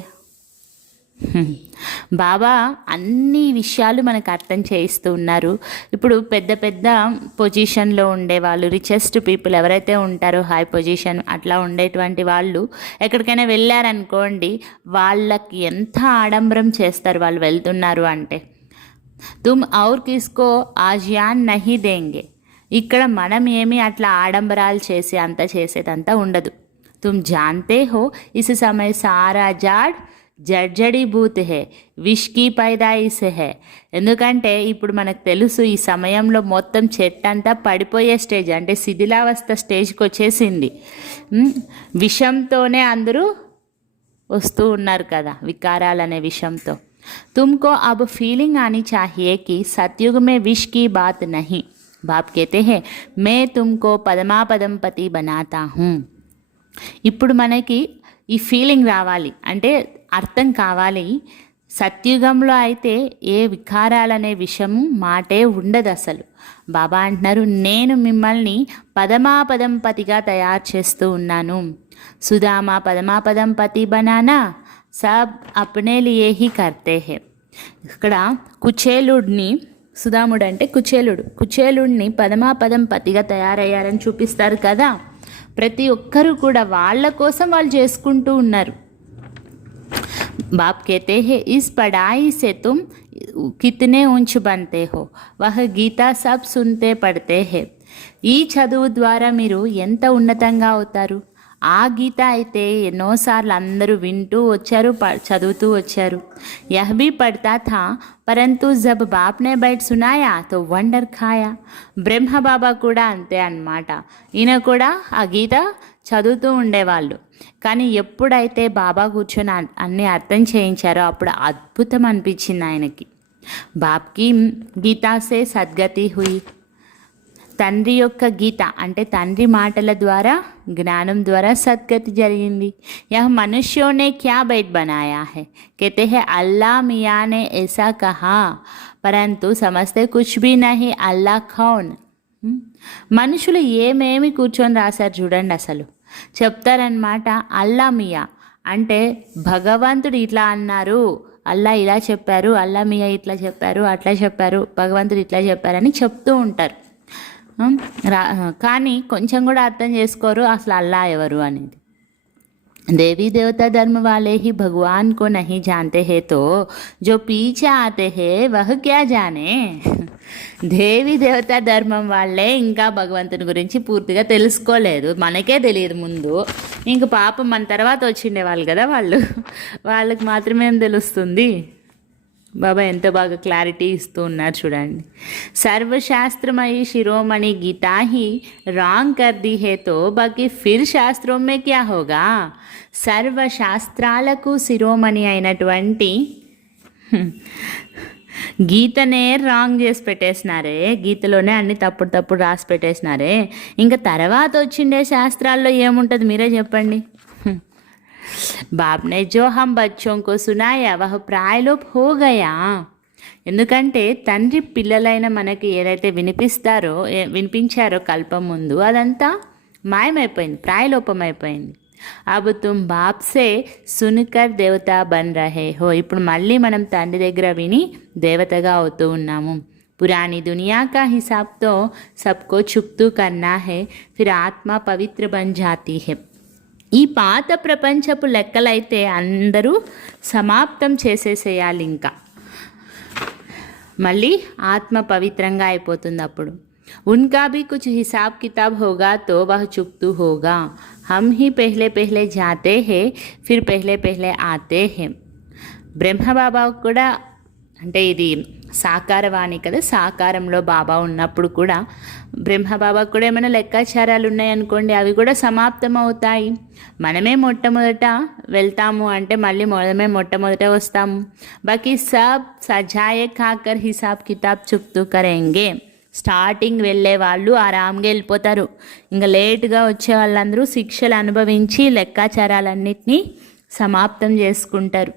బాబా అన్ని విషయాలు మనకు అర్థం చేయిస్తూ ఉన్నారు. ఇప్పుడు పెద్ద పెద్ద పొజిషన్లో ఉండేవాళ్ళు, రిచెస్ట్ పీపుల్ ఎవరైతే ఉంటారో, హై పొజిషన్ అట్లా ఉండేటువంటి వాళ్ళు ఎక్కడికైనా వెళ్ళారనుకోండి, వాళ్ళకి ఎంత ఆడంబరం చేస్తారు వాళ్ళు వెళ్తున్నారు అంటే. తుమ్ ఔర్ కిస్కో ఆజియాన్ నహీ దేంగే. ఇక్కడ మనం ఏమి అట్లా ఆడంబరాలు చేసి అంత చేసేదంతా ఉండదు. తుమ్ జాన్తే హో ఇస్ సమయ సారా జాడ్ జడ్జడి బూత్ హే, విష్కి పైదాయిస్ హే. ఎందుకంటే ఇప్పుడు మనకు తెలుసు ఈ సమయంలో మొత్తం చెట్టంతా పడిపోయే స్టేజ్, అంటే శిథిలావస్థ స్టేజ్కి వచ్చేసింది. విషంతోనే అందరూ వస్తూ ఉన్నారు కదా, వికారాలనే విషంతో. तुमको अब फीलिंग आनी चाहिए कि सतयुग में विष की बात नहीं. बाप कहते हैं मैं तुमको पदमापदम पति बनाता हूँ. ఇప్పుడు మనకి ఈ ఫీలింగ్ రావాలి, అంటే అర్థం కావాలి. సత్యుగంలో అయితే ఏ వికారాలనే విషయము మాటే ఉండదు అసలు. బాబా అంటున్నారు నేను మిమ్మల్ని పదమాపదం పతిగా తయారు చేస్తూ ఉన్నాను. సుధామా పదమాపదం పతి banana sub Apne Liye he కర్తే హే. ఇక్కడ కుచేలుడిని, సుధాముడు అంటే కుచేలుడిని పదమాపదం పతిగా తయారయ్యారని చూపిస్తారు కదా. ప్రతి ఒక్కరూ కూడా వాళ్ళ కోసం వాళ్ళు చేసుకుంటూ ఉన్నారు. बाप कहते हैं इस पढ़ाई से तुम कितने ऊंच बनते हो, वह गीता सब सुनते पढ़ते हैं. ఈ చదువు ద్వారా మీరు ఎంత ఉన్నతంగా అవుతారు. ఆ గీత అయితే ఎన్నోసార్లు అందరూ వింటూ వచ్చారు, చదువుతూ వచ్చారు. యహ్ భీ పढ़ता था परंतु जब बाप ने बैठ सुनाया तो वंडर खाया. బ్రహ్మ బాబా కూడా అంతే అన్నమాట. ఈయన కూడా ఆ గీత చదువుతూ ఉండేవాళ్ళు. కానీ ఎప్పుడైతే బాబా కూర్చొని అన్నీ అర్థం చేయించారో అప్పుడు అద్భుతం అనిపించింది ఆయనకి. బాప్కి గీతాసే సద్గతి హుయి. తండ్రి యొక్క గీత అంటే తండ్రి మాటల ద్వారా, జ్ఞానం ద్వారా సద్గతి జరిగింది. యహ మనుష్యోనే క్యా బైట్ బనాయా హై, कहते हैं अल्लाह मियाँ ने ऐसा कहा परंतु समझते कुछ भी नहीं. अल्लाह कौन? మనుషులు ఏమేమి కూర్చొని రాశారు చూడండి. అసలు చెప్తారనమాట అల్లా మియా అంటే భగవంతుడు ఇట్లా అన్నారు, అల్లా ఇలా చెప్పారు, అల్లా మియా ఇట్లా చెప్పారు, అట్లా చెప్పారు, భగవంతుడు ఇట్లా చెప్పారని చెప్తూ ఉంటారు. కానీ కొంచెం కూడా అర్థం చేసుకోరు అసలు అల్లా ఎవరు అనేది. देवी देवता धर्म वाले ही भगवान को नहीं जानते हैं तो जो पीछे आते हैं वह क्या जाने. దేవి దేవత ధర్మం వాళ్ళే ఇంకా భగవంతుని గురించి పూర్తిగా తెలుసుకోలేదు, మనకే తెలియదు ముందు. ఇంక పాపం మన తర్వాత వచ్చిండే వాళ్ళు కదా, వాళ్ళకి మాత్రమే తెలుస్తుంది. బాబా ఎంతో బాగా క్లారిటీ ఇస్తూ ఉన్నారు చూడండి. సర్వశాస్త్రమయీ శిరోమణి గీతా హీ రాంగ్ కర్ दी है तो बाकी फिर శాస్త్రం में क्या होगा. సర్వశాస్త్రాలకు శిరోమణి అయినటువంటి గీతనే రాంగ్ చేసి పెట్టేసినారే, గీతలోనే అన్ని తప్పుడు రాసి పెట్టేసినారే, ఇంకా తర్వాత వచ్చిండే శాస్త్రాల్లో ఏముంటుంది మీరే చెప్పండి. बाप ने जो हम बच्चों को सुनाया वह प्रायलोप हो गया. ఎందుకంటే తండ్రి పిల్లలైన మనకి ఏదైతే వినిపించారో కల్పం ముందు అదంతా మాయమైపోయింది, ప్రాయలోపం అయిపోయింది. అబ్ తుమ్ బాప్ సే సున్కర్ దేవతా బన్ రహే హో. ఇప్పుడు మళ్ళీ మనం తండ్రి దగ్గర విని దేవతగా అవుతూ ఉన్నాము. పురాణి దునియా కా హిసాబ్తో సబ్కో చుక్తూ కన్నా హే, ఫిర్ ఆత్మ పవిత్ర బన్ జాతీ హే. ఈ పాత ప్రపంచపు లెక్కలైతే అందరూ సమాప్తం చేసేసేయాలి. ఇంకా మళ్ళీ ఆత్మ పవిత్రంగా అయిపోతుంది. అప్పుడు उनका भी कुछ हिसाब किताब होगा तो वह चुकतू होगा. हम ही पहले पहले जाते हैं, फिर पहले पहले आते हैं. బ్రహ్మబాబా కూడా అంటే ఇది సాకారవాణి కదా, సాకారంలో బాబా ఉన్నప్పుడు కూడా బ్రహ్మబాబా కూడా ఏమైనా లెక్కాచారాలు ఉన్నాయనుకోండి, అవి కూడా సమాప్తం అవుతాయి. మనమే మొట్టమొదట వెళ్తాము అంటే మళ్ళీ మనమే మొట్టమొదట వస్తాము. బాకీ సబ్ సజాయే ఖాకర్ హిసాబ్ కితాబ్ చుక్తూ కరేంగే. స్టార్టింగ్ వెళ్ళే వాళ్ళు ఆరాంగా వెళ్ళిపోతారు. ఇంకా లేటుగా వచ్చే వాళ్ళందరూ శిక్షలు అనుభవించి లెక్కాచారాలన్నింటినీ సమాప్తం చేసుకుంటారు.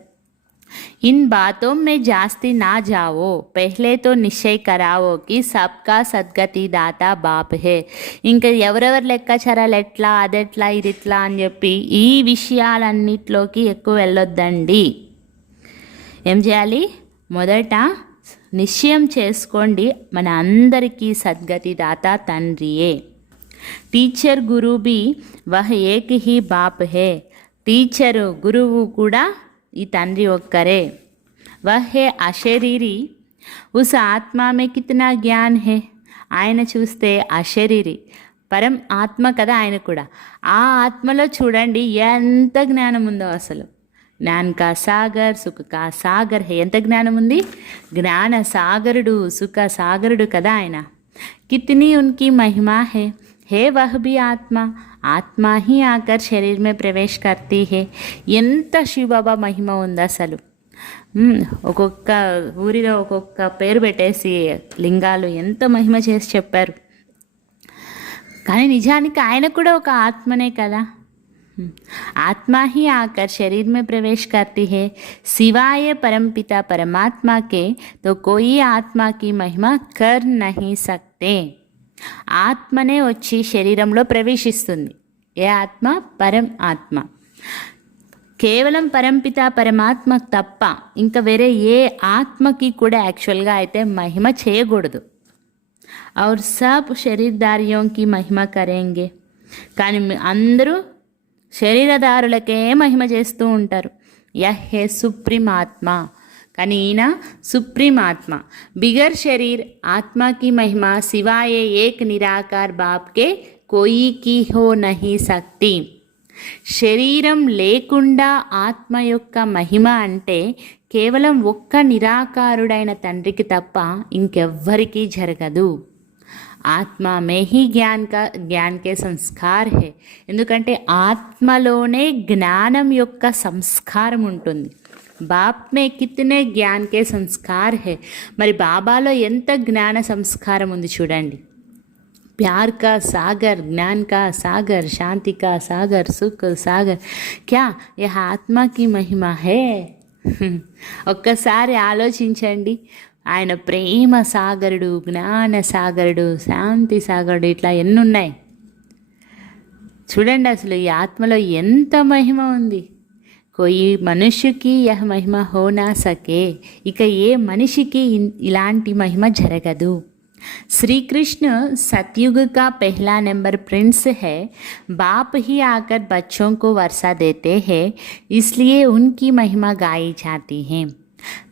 ఇన్ బాతోं में जास्ती ना जाओ, पहले तो निश्चय कराओ कि सबका సద్గతి దాత బాప్ హే. ఇంకా ఎవరెవరు లెక్కాచారాలు ఎట్లా అదెట్లా ఇదిట్లా అని చెప్పి ఈ విషయాలన్నిట్లోకి ఎక్కువ వెళ్ళొద్దండి. ఏం చేయాలి? మొదట నిశ్చయం చేసుకోండి, మన అందరికీ సద్గతి దాత తండ్రియే. టీచర్ గురు బి వహ్ ఏక్ హీ బాప్ హే. టీచరు గురువు కూడా ఈ తండ్రి ఒక్కరే. వహ్ హే అశరీరి, ఉస్ ఆత్మా మే కితనా జ్ఞాన్ హే. ఆయన చూస్తే అశరీరి, పరం ఆత్మ కదా ఆయన కూడా. ఆ ఆత్మలో చూడండి ఎంత జ్ఞానం ఉందో అసలు. జ్ఞాన్ కా సాగర్ సుఖ కా సాగర్ హే. ఎంత జ్ఞానం ఉంది! జ్ఞాన సాగరుడు, సుఖ సాగరుడు కదా ఆయన. కితనీ ఉన్కి మహిమా హే. హే వహ్ భీ ఆత్మ, ఆత్మ హీ ఆకర్ శరీర్ మే ప్రవేశ్ కర్తీ హే. ఎంత శివబాబా మహిమ ఉంది అసలు. ఒక్కొక్క ఊరిలో ఒక్కొక్క పేరు పెట్టేసి లింగాలు ఎంత మహిమ చేసి చెప్పారు. కానీ నిజానికి ఆయన కూడా ఒక ఆత్మనే కదా. आत्मा ही आकर शरीर में प्रवेश करती है. सिवाय परमपिता परमात्मा के तो कोई आत्मा की महिमा कर नहीं सकते. ఆత్మనే వచ్చి శరీరంలో ప్రవేశిస్తుంది. ఏ ఆత్మ? పరం ఆత్మ. కేవలం పరంపిత పరమాత్మ తప్ప ఇంకా వేరే ఏ ఆత్మకి కూడా యాక్చువల్గా అయితే మహిమ చేయకూడదు. और सब शरीरदारियों की महिमा करेंगे. కానీ అందరూ శరీరదారులకే మహిమ చేస్తూ ఉంటారు. యహ్ హే సుప్రీం ఆత్మ. కానీ ఈయన సుప్రీం ఆత్మ. బిగర్ శరీర్ ఆత్మ की महिमा सिवाय एक निराकार बाप के कोई की हो नहीं सकती. శరీరం లేకుండా ఆత్మ యొక్క మహిమ అంటే కేవలం ఒక్క నిరాకారుడైన తండ్రికి తప్ప ఇంకెవ్వరికీ జరగదు. ఆత్మ మే హీ జ్ఞాన్ కే సంస్కార్ హే. ఎందుకంటే ఆత్మలోనే జ్ఞానం యొక్క సంస్కారం ఉంటుంది. బాప్ మే కితనే జ్ఞాన్ కే సంస్కార్ హే. మరి బాబాలో ఎంత జ్ఞాన సంస్కారం ఉంది చూడండి. ప్యార్ కా సాగర్, జ్ఞాన్ కా సాగర్, శాంతి కా సాగర్, సుఖ్ సాగర్. క్యా యహ ఆత్మ కి మహిమ హే. ఒక్కసారి ఆలోచించండి. ఆయన ప్రేమ సాగరుడు, జ్ఞాన సాగరుడు, శాంతి సాగరుడు, ఇట్లా ఎన్నున్నాయి చూడండి. అసలు ఈ ఆత్మలో ఎంత మహిమ ఉంది. కోయి మనుష్యకి యహ మహిమ హోనా సకే. ఇక ఏ మనిషికి ఇలాంటి మహిమ జరగదు. श्री कृष्ण सतयुग का पहला नंबर प्रिंस है. बाप ही आकर बच्चों को वर्षा देते हैं, इसलिए उनकी महिमा गाई जाती है.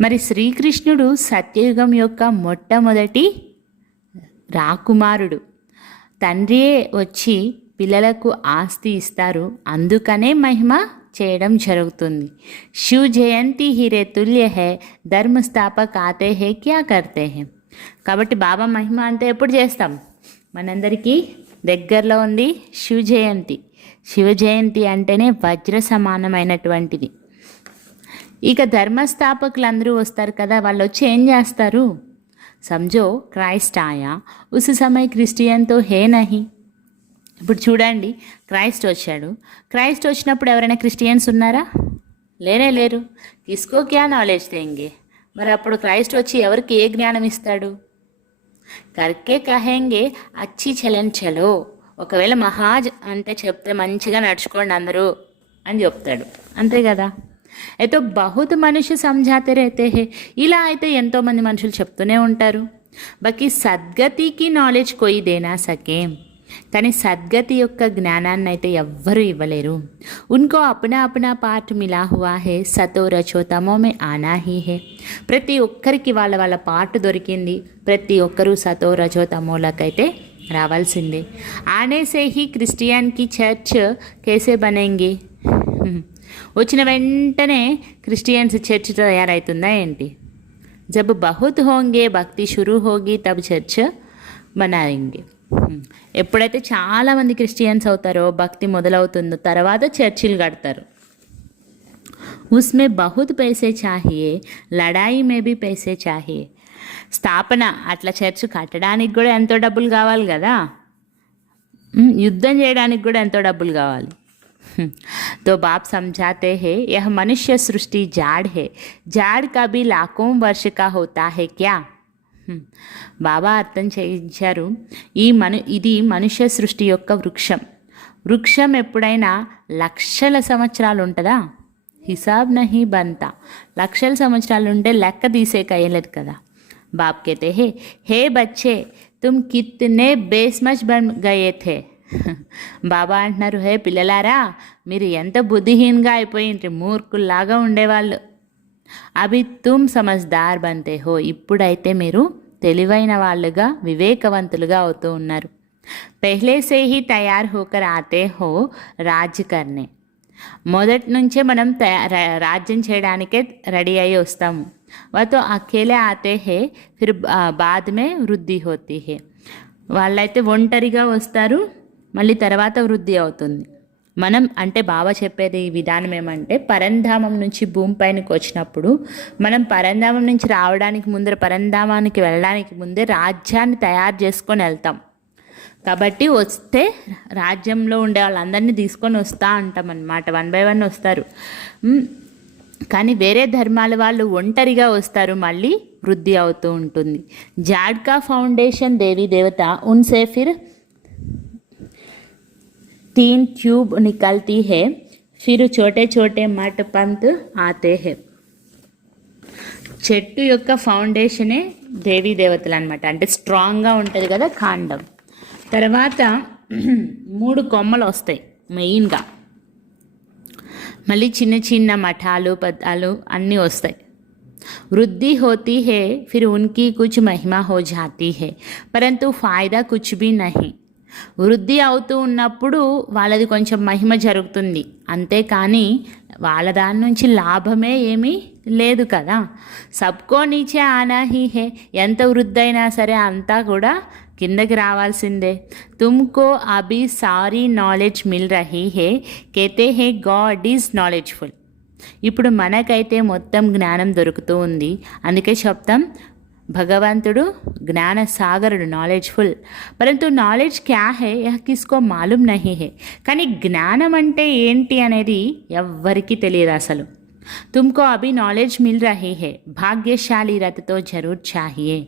మరి శ్రీకృష్ణుడు సత్యయుగం యొక్క మొట్టమొదటి రాకుమారుడు. తండ్రియే వచ్చి పిల్లలకు ఆస్తి ఇస్తారు, అందుకనే మహిమ చేయడం జరుగుతుంది. శివ జయంతి హిరే తుల్య హే, ధర్మ స్థాపక్ ఆతే హే క్యా కర్తే హే. కాబట్టి బాబా మహిమ అంతా ఎప్పుడు చేస్తాం? మనందరికీ దగ్గరలో ఉంది శివ జయంతి. శివ జయంతి అంటేనే వజ్ర సమానమైనటువంటిది. ఇక ధర్మస్థాపకులందరూ వస్తారు కదా, వాళ్ళు వచ్చి ఏం చేస్తారు? సమజో క్రైస్ట్ ఆయా ఉస్ సమయ క్రిస్టియన్ తో హే నహి. ఇప్పుడు చూడండి, క్రైస్ట్ వచ్చాడు. క్రైస్ట్ వచ్చినప్పుడు ఎవరైనా క్రిస్టియన్స్ ఉన్నారా? లేనే లేరు. కిస్కో క్యా నాలెడ్జ్ దేంగే. మరి అప్పుడు క్రైస్ట్ వచ్చి ఎవరికి ఏ జ్ఞానం ఇస్తాడు? కర్కే కహేంగే అచ్చి చలన్ చలో, ఒకవేళ మహాజ్ అంటే చెప్తే మంచిగా నడుచుకోండి అందరూ అని చెప్తాడు, అంతే కదా. అయితే బహుత్ మనుషు సంజాతే రేతే హే, ఇలా అయితే ఎంతోమంది మనుషులు చెప్తూనే ఉంటారు. బాకీ సద్గతికి నాలెడ్జ్ కోయి దేనా సకే, కానీ సద్గతి యొక్క జ్ఞానాన్ని అయితే ఎవ్వరూ ఇవ్వలేరు. ఉన్కో అప్నా అప్నా పార్ట్ మిలా హువా హే, సతో రచో తమో మే ఆనా హీ హే. ప్రతి ఒక్కరికి వాళ్ళ వాళ్ళ పార్ట్ దొరికింది, ప్రతి ఒక్కరూ సతో రచో తమోలకైతే రావాల్సిందే. ఆనే సే హీ క్రిస్టియన్కి చర్చ్ కేసే బనేంగి, వచ్చిన వెంటనే క్రిస్టియన్స్ చర్చ్ తయారవుతుందా ఏంటి? జబ్ బహుత్ హోంగే భక్తి షురూ హోగి తబ్ చర్చ్ బనాయింగే. ఎప్పుడైతే చాలామంది క్రిస్టియన్స్ అవుతారో, భక్తి మొదలవుతుందో, తర్వాత చర్చిలు కడతారు. ఉస్మే బహుత్ పైసే చాహియే, లడాయి మే భీ పైసే చాహియే. స్థాపన అట్లా చర్చ్ కట్టడానికి కూడా ఎంతో డబ్బులు కావాలి కదా, యుద్ధం చేయడానికి కూడా ఎంతో డబ్బులు కావాలి. तो बाप समझाते हैं यह मनुष्य सृष्टि जाड़ है, जाड़ का भी लाखों वर्ष का होता है क्या. బాబా అర్థం చేయించారు, ఇది మనుష్య సృష్టి యొక్క వృక్షం. వృక్షం ఎప్పుడైనా లక్షల సంవత్సరాలు ఉంటుందా? హిసాబ్ నహీ బంతా. లక్షల సంవత్సరాలు ఉంటే లెక్క తీసేకయ్యలేదు కదా. బాప్ कहते हैं हे बच्चे तुम कितने बेसमझ बन गए थे. బాబా అంటున్నారు, హే పిల్లలారా, మీరు ఎంత బుద్ధిహీనంగా అయిపోయిండ్రి, మూర్ఖుల్లాగా ఉండేవాళ్ళు. అభి తుమ్ సమజ్దార్ బంతే హో, ఇప్పుడైతే మీరు తెలివైన వాళ్ళుగా, వివేకవంతులుగా అవుతూ ఉన్నారు. పెహ్లే సే హీ తయార్ హోకర్ ఆతే హో రాజ్ కర్నే. మొదటి నుంచే మనం రాజ్యం చేయడానికే రెడీ అయ్యి వస్తాము. వాతో అకేలే ఆతే హే ఫిర్ బాద్ మే వృద్ధి హోతీ హే. వాళ్ళైతే ఒంటరిగా వస్తారు, మళ్ళీ తర్వాత వృద్ధి అవుతుంది. మనం అంటే బాబా చెప్పేది ఈ విధానం ఏమంటే, పరంధామం నుంచి భూమిపైనకి వచ్చినప్పుడు మనం పరంధామం నుంచి రావడానికి ముందర, పరంధామానికి వెళ్ళడానికి ముందే రాజ్యాన్ని తయారు చేసుకొని వెళ్తాం. కాబట్టి వస్తే రాజ్యంలో ఉండే వాళ్ళందరినీ తీసుకొని వస్తూ ఉంటాం అన్నమాట. 1 by 1 వస్తారు. కానీ వేరే ధర్మాల వాళ్ళు ఒంటరిగా వస్తారు, మళ్ళీ వృద్ధి అవుతూ ఉంటుంది. జాడ్కా ఫౌండేషన్ దేవీ దేవత ఉన్సే ఫిర్ 3 ट्यूब निकलती है, फिर छोटे छोटे मठ पंत आते हैं. చెట్టు యొక్క ఫౌండేషనే దేవీ దేవతలు అనమాట. అంటే స్ట్రాంగ్గా ఉంటుంది కదా కాండం. తర్వాత 3 కొమ్మలు వస్తాయి మెయిన్గా, మళ్ళీ చిన్న చిన్న మఠాలు పదాలు అన్నీ వస్తాయి. वृद्धि होती है, फिर उनकी कुछ महिमा हो जाती है, परंतु फ़ायदा कुछ भी नहीं. వృద్ధి అవుతూ ఉన్నప్పుడు వాళ్ళది కొంచెం మహిమ జరుగుతుంది, అంతేకాని వాళ్ళ దాని నుంచి లాభమే ఏమీ లేదు కదా. సబ్కో నీచే ఆనా హీ హే, ఎంత వృద్ధి అయినా సరే అంతా కూడా కిందకి రావాల్సిందే. తుమ్కో అభి సారీ నాలెడ్జ్ మిల్ రహీ హే, కేతే హే గాడ్ ఈజ్ నాలెడ్జ్ఫుల్. ఇప్పుడు మనకైతే మొత్తం జ్ఞానం దొరుకుతూ ఉంది, అందుకే చెప్తాం భగవంతుడు జ్ఞాన సాగరుడు, నాలెడ్జ్ఫుల్. పరంతు నాలెడ్జ్ క్యా హే యహ్ కిస్కో మాలూమ్ నహీ హే. కానీ జ్ఞానం అంటే ఏంటి అనేది ఎవ్వరికీ తెలియదు అసలు. తుమ్కో అభి నాలెడ్జ్ మిల్ రహీ హే, భాగ్యశాలి రథతో జరూర్ చాహియే.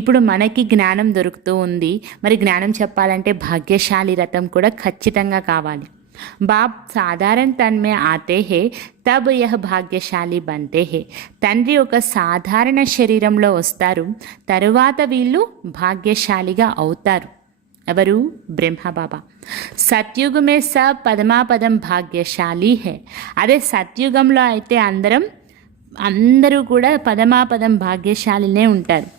ఇప్పుడు మనకి జ్ఞానం దొరుకుతూ ఉంది, మరి జ్ఞానం చెప్పాలంటే భాగ్యశాలి రథం కూడా ఖచ్చితంగా కావాలి. బాప్ సాధారణ తన్ మే ఆతే హే తబ్ యహ్ భాగ్యశాలి బంతే హే. తండ్రి ఒక సాధారణ శరీరంలో వస్తారు, తరువాత వీళ్ళు భాగ్యశాలిగా అవుతారు. ఎవరు? బ్రహ్మబాబా. సత్యుగ మే సబ్ పదమాపదం భాగ్యశాలి హే. అదే సత్యుగంలో అయితే అందరూ కూడా పదమాపదం భాగ్యశాలినే ఉంటారు.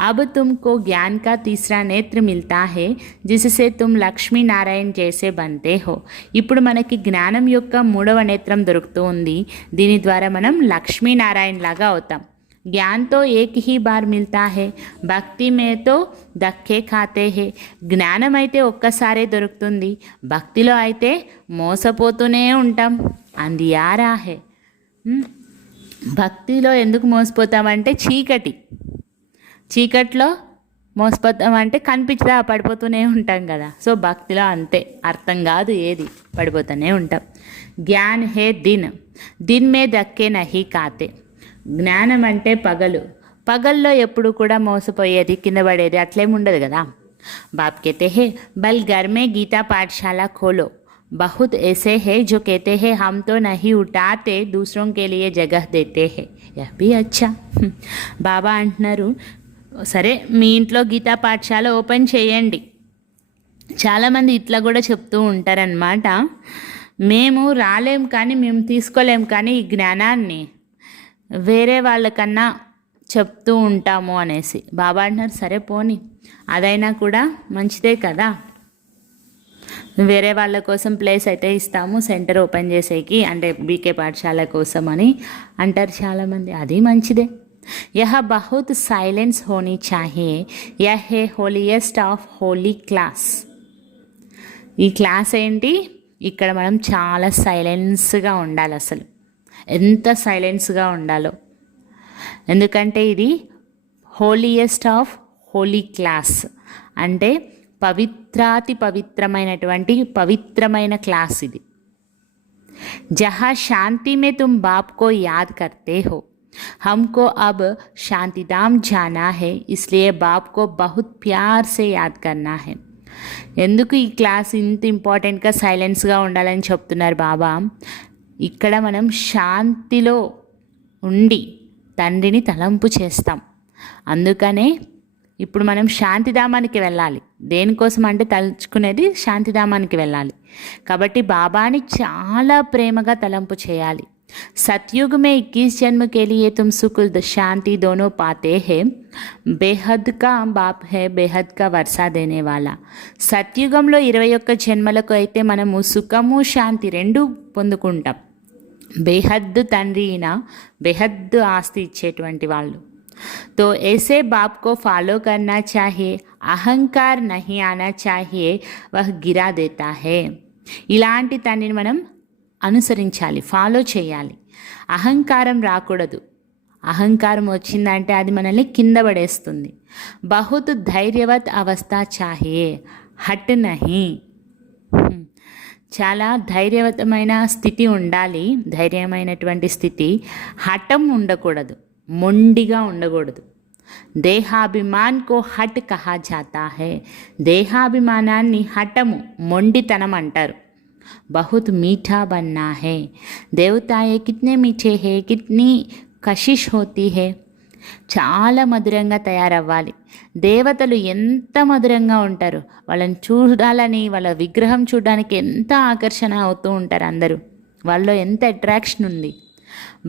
अब तुमको ज्ञान का तीसरा नेत्र मिलता है, जिससे तुम లక్ష్మీ నారాయణ జైసే బంతే హో. ఇప్పుడు మనకి జ్ఞానం యొక్క 3వ నేత్రం దొరుకుతూ ఉంది, దీని ద్వారా మనం లక్ష్మీనారాయణ లాగా అవుతాం. ज्ञान तो एक ही बार मिलता है, భక్తి మే తో దక్కే ఖాతే హే. జ్ఞానం అయితే ఒక్కసారే దొరుకుతుంది, భక్తిలో అయితే మోసపోతూనే ఉంటాం. అందియారా హే. భక్తిలో ఎందుకు మోసపోతామంటే చీకట్లో మోసపోతామంటే కనిపించదా పడిపోతూనే ఉంటాం కదా. సో భక్తిలో అంతే, అర్థం కాదు ఏది, పడిపోతూనే ఉంటాం. జ్ఞాన్ హే దిన్ మే దక్కే నహీ కాతే. జ్ఞానం అంటే పగలు, పగల్లో ఎప్పుడు కూడా మోసపోయేది, కింద పడేది అట్లేముండదు కదా. बाप कहते हैं बल घर में गीता पाठशाला खोलो, बहुत ऐसे हैं जो कहते हैं हम तो नहीं उठाते, दूसरों के लिए जगह देते हैं, यह भी अच्छा. బాబా అంటున్నారు సరే మీ ఇంట్లో గీతా పాఠశాల ఓపెన్ చేయండి. చాలామంది ఇట్లా కూడా చెప్తూ ఉంటారనమాట, మేము రాలేం కానీ మేము తీసుకోలేం కానీ ఈ జ్ఞానాన్ని వేరే వాళ్ళకన్నా చెప్తూ ఉంటాము అనేసి. బాబా అంటున్నారు సరే పోని, అదైనా కూడా మంచిదే కదా, వేరే వాళ్ళ కోసం ప్లేస్ అయితే ఇస్తాము సెంటర్ ఓపెన్ చేసేకి, అంటే బీకే పాఠశాల కోసం అని అంటారు చాలామంది. అది మంచిదే. యహ బహుత్ సైలెన్స్ హోనీ చాహియే, యహ్ హే హోలియెస్ట్ ఆఫ్ హోలీ క్లాస్. ఈ క్లాస్ ఏంటి, ఇక్కడ మనం చాలా సైలెన్స్గా ఉండాలి. అసలు ఎంత సైలెన్స్గా ఉండాలో, ఎందుకంటే ఇది హోలియెస్ట్ ఆఫ్ హోలీ క్లాస్ అంటే పవిత్రాతి పవిత్రమైనటువంటి పవిత్రమైన క్లాస్ ఇది. జహా శాంతి మే తుమ్ బాప్ కో యాద్ కర్తే హో, हमको अब शांतिधाम जाना है, इसलिए बाप को बहुत प्यार से याद करना है. ఎందుకు ఈ క్లాస్ ఇంత ఇంపార్టెంట్గా సైలెన్స్గా ఉండాలని చెప్తున్నారు బాబా. ఇక్కడ మనం శాంతిలో ఉండి తండ్రిని తలంపు చేస్తాం. అందుకనే ఇప్పుడు మనం శాంతిధామానికి వెళ్ళాలి. దేనికోసం అంటే తలుచుకునేది శాంతిధామానికి వెళ్ళాలి. కాబట్టి బాబాని చాలా ప్రేమగా తలంపు చేయాలి. सतयुग में 21 जन्म के लिए तुम सुख शांति दोनों पाते हैं, बेहद का बाप है, बेहद का वर्षा देने वाला. సత్యుగంలో 21 జన్మలకు అయితే మనము సుఖము శాంతి రెండు పొందుకుంటాం. బేహద్దు తండ్రి అయిన బేహద్దు ఆస్తి ఇచ్చేటువంటి వాళ్ళు. तो ऐसे बाप को फॉलो करना चाहिए, अहंकार नहीं आना चाहिए, वह गिरा देता है. ఇలాంటి తండ్రిని మనం అనుసరించాలి, ఫాలో చేయాలి. అహంకారం రాకూడదు. అహంకారం వచ్చిందంటే అది మనల్ని కింద పడేస్తుంది. బహుత్ ధైర్యవత్ అవస్థ చాహియే, హట్ నహి. చాలా ధైర్యవతమైన స్థితి ఉండాలి, ధైర్యమైనటువంటి స్థితి. హఠం ఉండకూడదు, మొండిగా ఉండకూడదు. దేహాభిమాన్ కో హట్ కహా జాతా హై, దేహాభిమానాన్ని హఠము మొండితనం అంటారు. बहुत मीठा बनना है, देवताएं कितने मीठे हैं, कितनी कशिश होती है. చాలా మధురంగా తయారవ్వాలి. దేవతలు ఎంత మధురంగా ఉంటారు, వాళ్ళని చూడాలని, వాళ్ళ విగ్రహం చూడడానికి ఎంత ఆకర్షణ అవుతూ ఉంటారు అందరూ, వాళ్ళలో ఎంత అట్రాక్షన్ ఉంది.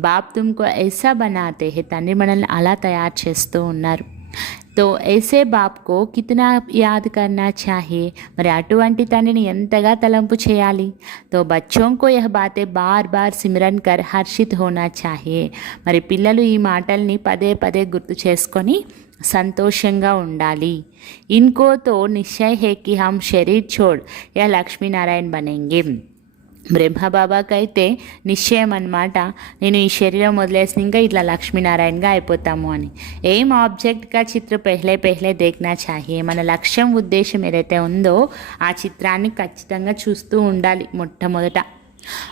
బాప్ తుమ్కో ఐసా బనాతే హే, తండ్రి మనల్ని అలా తయారు చేస్తూ ఉన్నారు. तो ऐसे बाप को कितना याद करना चाहिए, మరి అటువంటి తండ్రిని ఎంతగా తలంపు చేయాలి. तो बच्चों को यह बातें बार बार सिमरन कर हर्षित होना चाहिए. మరి పిల్లలు ఈ మాటల్ని పదే పదే గుర్తు చేసుకొని సంతోషంగా ఉండాలి. इनको तो निश्चय है कि हम शरीर छोड़ या लक्ष्मी नारायण बनेंगे. బ్రహ్మబాబాకైతే నిశ్చయం అన్నమాట, నేను ఈ శరీరం వదిలేసి ఇంకా ఇట్లా లక్ష్మీనారాయణగా అయిపోతాము అని. ఏం ఆబ్జెక్ట్గా చిత్ర పెహ్లే పెహ్లే దేఖ్నా చాహియే, మన లక్ష్యం ఉద్దేశం ఏదైతే ఉందో ఆ చిత్రాన్ని ఖచ్చితంగా చూస్తూ ఉండాలి మొట్టమొదట.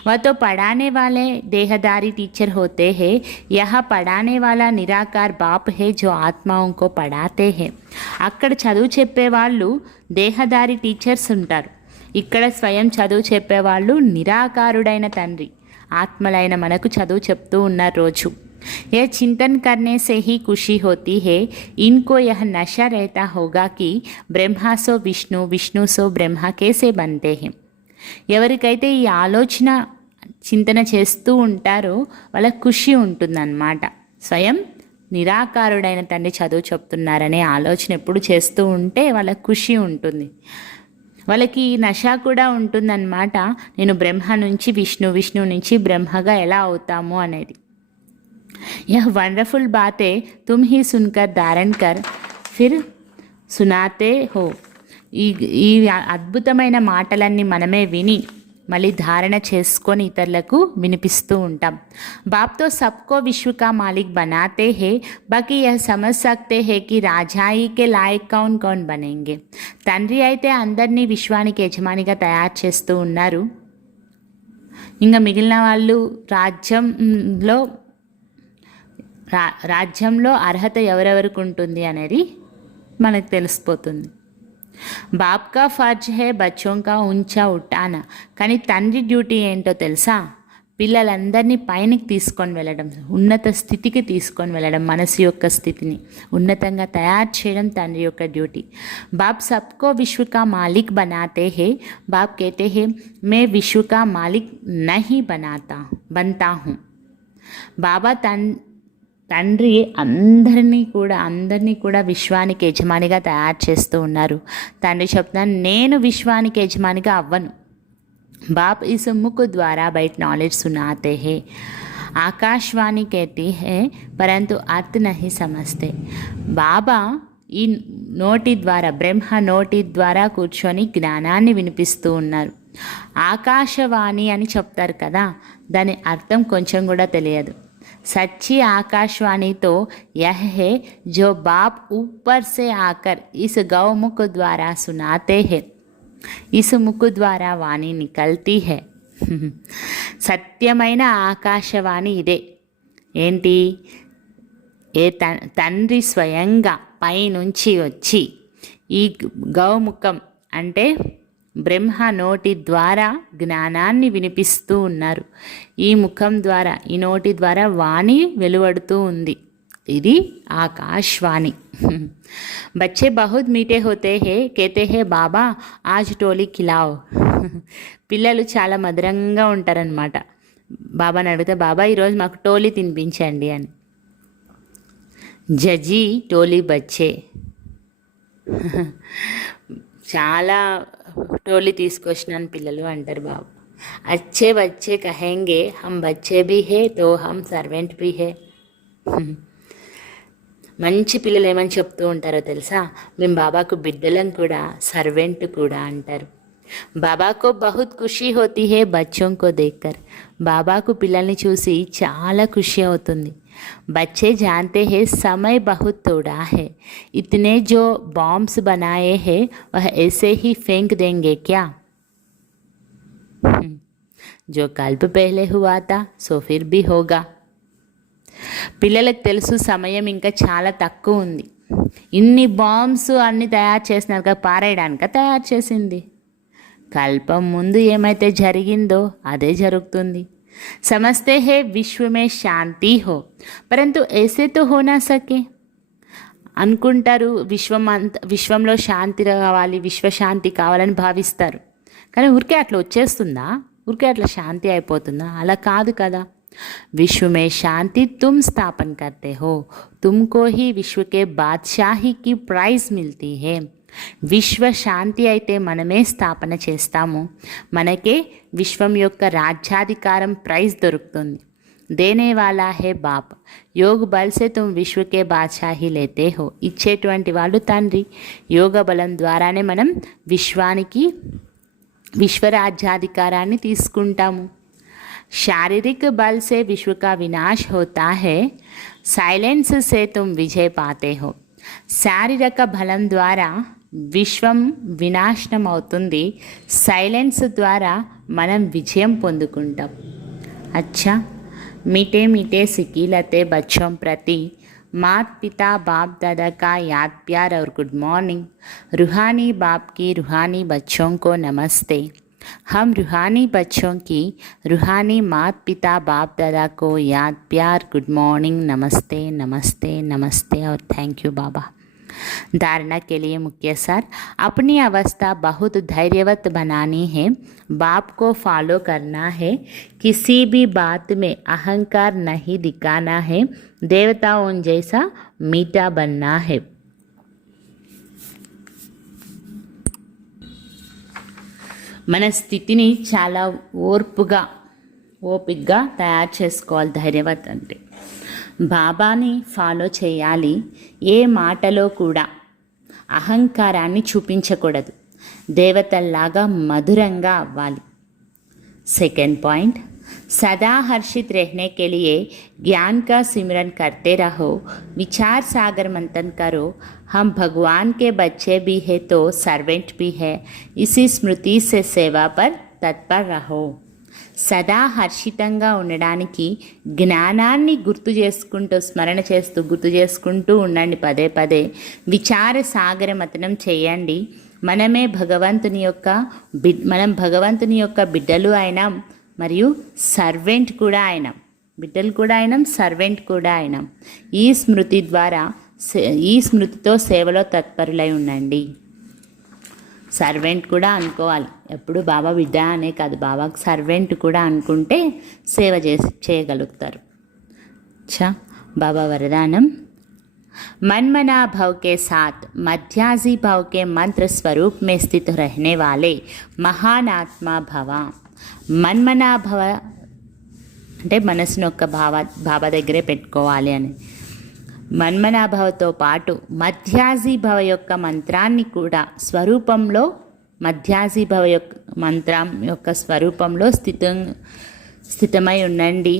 వాతో పడానే వాలే దేహదారి టీచర్ హోతే హే, యహ పడానే వాలా నిరాకార్ బాప్ హే జో ఆత్మాంకో పడాతే హే. అక్కడ చదువు చెప్పేవాళ్ళు దేహదారి టీచర్స్ ఉంటారు, ఇక్కడ స్వయం చదువు చెప్పేవాళ్ళు నిరాకారుడైన తండ్రి, ఆత్మలైన మనకు చదువు చెప్తూ ఉన్నారు రోజు. यह चिंतन करने से ही खुशी होती है, इनको यह नशा रहता होगा कि ब्रह्मा सो विष्णु, विष्णु सो ब्रह्मा कैसे बनते हैं. ఎవరికైతే ఈ ఆలోచన చింతన చేస్తూ ఉంటారో వాళ్ళకి ఖుషి ఉంటుందన్నమాట. స్వయం నిరాకారుడైన తండ్రి చదువు చెప్తున్నారనే ఆలోచన ఎప్పుడు చేస్తూ ఉంటే వాళ్ళకి ఖుషి ఉంటుంది. వాళ్ళకి నష కూడా ఉంటుందన్నమాట, నేను బ్రహ్మ నుంచి విష్ణు, విష్ణు నుంచి బ్రహ్మగా ఎలా అవుతాము అనేది. यह वंडरफुल बातें तुम ही सुनकर धारण कर फिर सुनाते हो. ఈ అద్భుతమైన మాటలన్నీ మనమే విని మళ్ళీ ధారణ చేసుకొని ఇతరులకు వినిపిస్తూ ఉంటాం. బాప్తో సబ్కో విశ్వ కా మాలిక్ బనాతే హే, బాకీ యహ్ సమజ్ సక్తే హే కి రాజాయి కే లాయక్ కౌన్ కౌన్ బనేంగే. తండ్రి అయితే అందరినీ విశ్వానికి యజమానిగా తయారు చేస్తూ ఉన్నారు, ఇంకా మిగిలిన వాళ్ళు రాజ్యంలో అర్హత ఎవరెవరికి ఉంటుంది అనేది మనకు తెలిసిపోతుంది. బాప్ కా ఫర్జ్ హే బచ్చోం కా ఉంచా ఉట్టానా. కానీ తండ్రి డ్యూటీ ఏంటో తెలుసా? పిల్లలందరినీ పైనకి తీసుకొని వెళ్ళడం, ఉన్నత స్థితికి తీసుకొని వెళ్ళడం, మనసు యొక్క స్థితిని ఉన్నతంగా తయారు చేయడం తండ్రి యొక్క డ్యూటీ. బాప్ సబ్కో విశ్వ కా మాలిక్ బనాతే హే. బాప్ कहते हैं मैं विश्व का मालिक नहीं बनता हूँ. బాబా తండ్రి అందరినీ కూడా విశ్వానికి యజమానిగా తయారు చేస్తూ ఉన్నారు. తండ్రి చెప్తున్నాను, నేను విశ్వానికి యజమానిగా అవ్వను. बाप इस मुख द्वारा बैठ नॉलेज सुनाते हैं. आकाशवाणी कहती है परंतु अर्थ नहीं समझते. బాబా ఈ నోటి ద్వారా, బ్రహ్మ నోటి ద్వారా కూర్చొని జ్ఞానాన్ని వినిపిస్తూ ఉన్నారు. ఆకాశవాణి అని చెప్తారు కదా, దాని అర్థం కొంచెం కూడా తెలియదు. सच्ची आकाशवाणी तो यह है जो बाप ऊपर से आकर इस गौमुख द्वारा सुनाते हैं. इस मुख द्वारा वाणी निकलती है. సత్యమైన ఆకాశవాణి ఇదే. ఏంటి? తండ్రి స్వయంగా పైనుంచి వచ్చి ఈ గౌముఖం అంటే బ్రహ్మ నోటి ద్వారా జ్ఞానాన్ని వినిపిస్తూ ఉన్నారు. ఈ ముఖం ద్వారా, ఈ నోటి ద్వారా వాణి వెలువడుతూ ఉంది. ఇది ఆకాశవాణి. బచ్చే బహుత్ మీఠే హోతే హే, కేతే హే బాబా ఆజ్ టోలీ ఖిలావ్. పిల్లలు చాలా మధురంగా ఉంటారనమాట. బాబాని అడిగితే, బాబా ఈరోజు మాకు టోలీ తినిపించండి అని. జజీ టోలీ బచ్చే. చాలా టోలీ తీసుకొచ్చినాను పిల్లలు అంటారు బాబు. అచ్చే బచ్చే కహెంగే హమ్ బచ్చే భీ హే తో హమ్ సర్వెంట్ భీ హే. మంచి పిల్లలు ఏమని చెప్తూ ఉంటారో తెలుసా? మేము బాబాకు బిడ్డలం కూడా, సర్వెంట్ కూడా అంటారు. బాబాకు బహుత్ ఖుషీ హోతీ హే బచ్చోం కో దేక్కర్. బాబాకు పిల్లల్ని చూసి చాలా ఖుషి అవుతుంది. बच्चे जानते हैं समय बहुत थोड़ा है. इतने जो बॉम्ब्स बनाए हैं वह ऐसे ही फेंक देंगे क्या? जो कल्प पहले हुआ था सो फिर भी होगा. పిల్లలకు తెలుసు సమయం ఇంకా చాలా తక్కువ ఉంది. ఇన్ని బాంబ్స్ అన్ని తయారు చేసినారు కదా, పారేయడానిక తయారు చేసింది. కల్పం ముందు ఏమైతే జరిగిందో అదే జరుగుతుంది. समझते हैं विश्व में शांति हो परंतु ऐसे तो हो ना सके. అనుకుంటారు విశ్వంలో శాంతి కావాలి, విశ్వశాంతి కావాలని భావిస్తారు. కానీ ఊరికే అట్లా వచ్చేస్తుందా? ఊరికే అట్లా శాంతి అయిపోతుందా? అలా కాదు కదా. विश्व में शांति तुम स्थापन करते हो, तुमको ही विश्व के बादशाही की प्राइज मिलती है. విశ్వ శాంతి అయితే మనమే స్థాపన చేస్తాము, మనకే విశ్వం యొక్క రాజ్యాధికారం ప్రైజ్ దొరుకుతుంది. దేనే వాలా హే బాప్, యోగ బల్ సే తుమ్ విశ్వకే బాద్షాహీ లేతే హో. ఇచ్చేటువంటి వాళ్ళు తండ్రి. యోగ బలం ద్వారానే మనం విశ్వరాజ్యాధికారాన్ని తీసుకుంటాము. శారీరక బల్ సే విశ్వ కా వినాశ్ హోతా హే, సైలెన్స్ సే తుమ్ విజయ్ పాతే హో. శారీరక బలం ద్వారా విశ్వం వినాశనం అవుతుంది, సైలెన్స్ ద్వారా మనం విజయం పొందుకుంటాం. అచ్చా, మీటే మీటే సికీలతే బచ్చోం ప్రతి मात पिता बाप दादा का याद प्यार और गुड मॉर्निंग. रूहानी बाप की रूहानी बच्चों को नमस्ते. हम रूहानी बच्चों की रूहानी मात पिता बाप दादा को याद प्यार गुड मॉर्निंग, नमस्ते नमस्ते नमस्ते और थैंक यू बाबा. धारणा के लिए मुख्य सार, अपनी अवस्था बहुत धैर्यवत बनानी है, बाप को फॉलो करना है, किसी भी बात में अहंकार नहीं दिखाना है, देवताओं जैसा मीठा बनना है. మన స్థితిని చాలా ఓపికగా తయారు చేసుకోవాలి. ధైర్యవత్ అంటే బాబాని ఫాలో చేయాలి. ఏ మాటలో కూడా అహంకారాన్ని చూపించకూడదు. దేవతల్లాగా మధురంగా అవ్వాలి. सेकंड पॉइंट, सदा हर्षित रहने के लिए ज्ञान का सिमरन करते रहो, विचार सागर मंथन करो. हम भगवान के बच्चे भी हैं तो सर्वेंट भी है, इसी स्मृति से सेवा पर तत्पर रहो. సదా హర్షితంగా ఉండడానికి జ్ఞానాన్ని గుర్తు చేసుకుంటూ ఉండండి. పదే పదే విచార సాగర మతనం చేయండి. మనం భగవంతుని యొక్క బిడ్డలు అయినాం, మరియు సర్వెంట్ కూడా అయినాం. బిడ్డలు కూడా అయినాం, సర్వెంట్ కూడా అయినాం. ఈ స్మృతితో సేవలో తత్పరులై ఉండండి. సర్వెంట్ కూడా అనుకోవాలి, ఎప్పుడు బాబా బిడ్డ అనే కాదు, బాబాకు సర్వెంట్ కూడా అనుకుంటే సేవ చేయగలుగుతారు. बाबा वरदानम मनमना भाव के साथ मध्याजी भाव के मंत्र स्वरूप में स्थित रहने वाले महान आत्मा भव. మన్మనా భవ అంటే మనసును ఒక బాబా దగ్గరే పెట్టుకోవాలి అని. మన్మనా భవతో పాటు మధ్యాజీ భవ యొక్క మంత్రాన్ని కూడా స్వరూపంలో, మధ్యాజీ భవ యొక్క మంత్రం యొక్క స్వరూపంలో స్థితమై ఉండండి.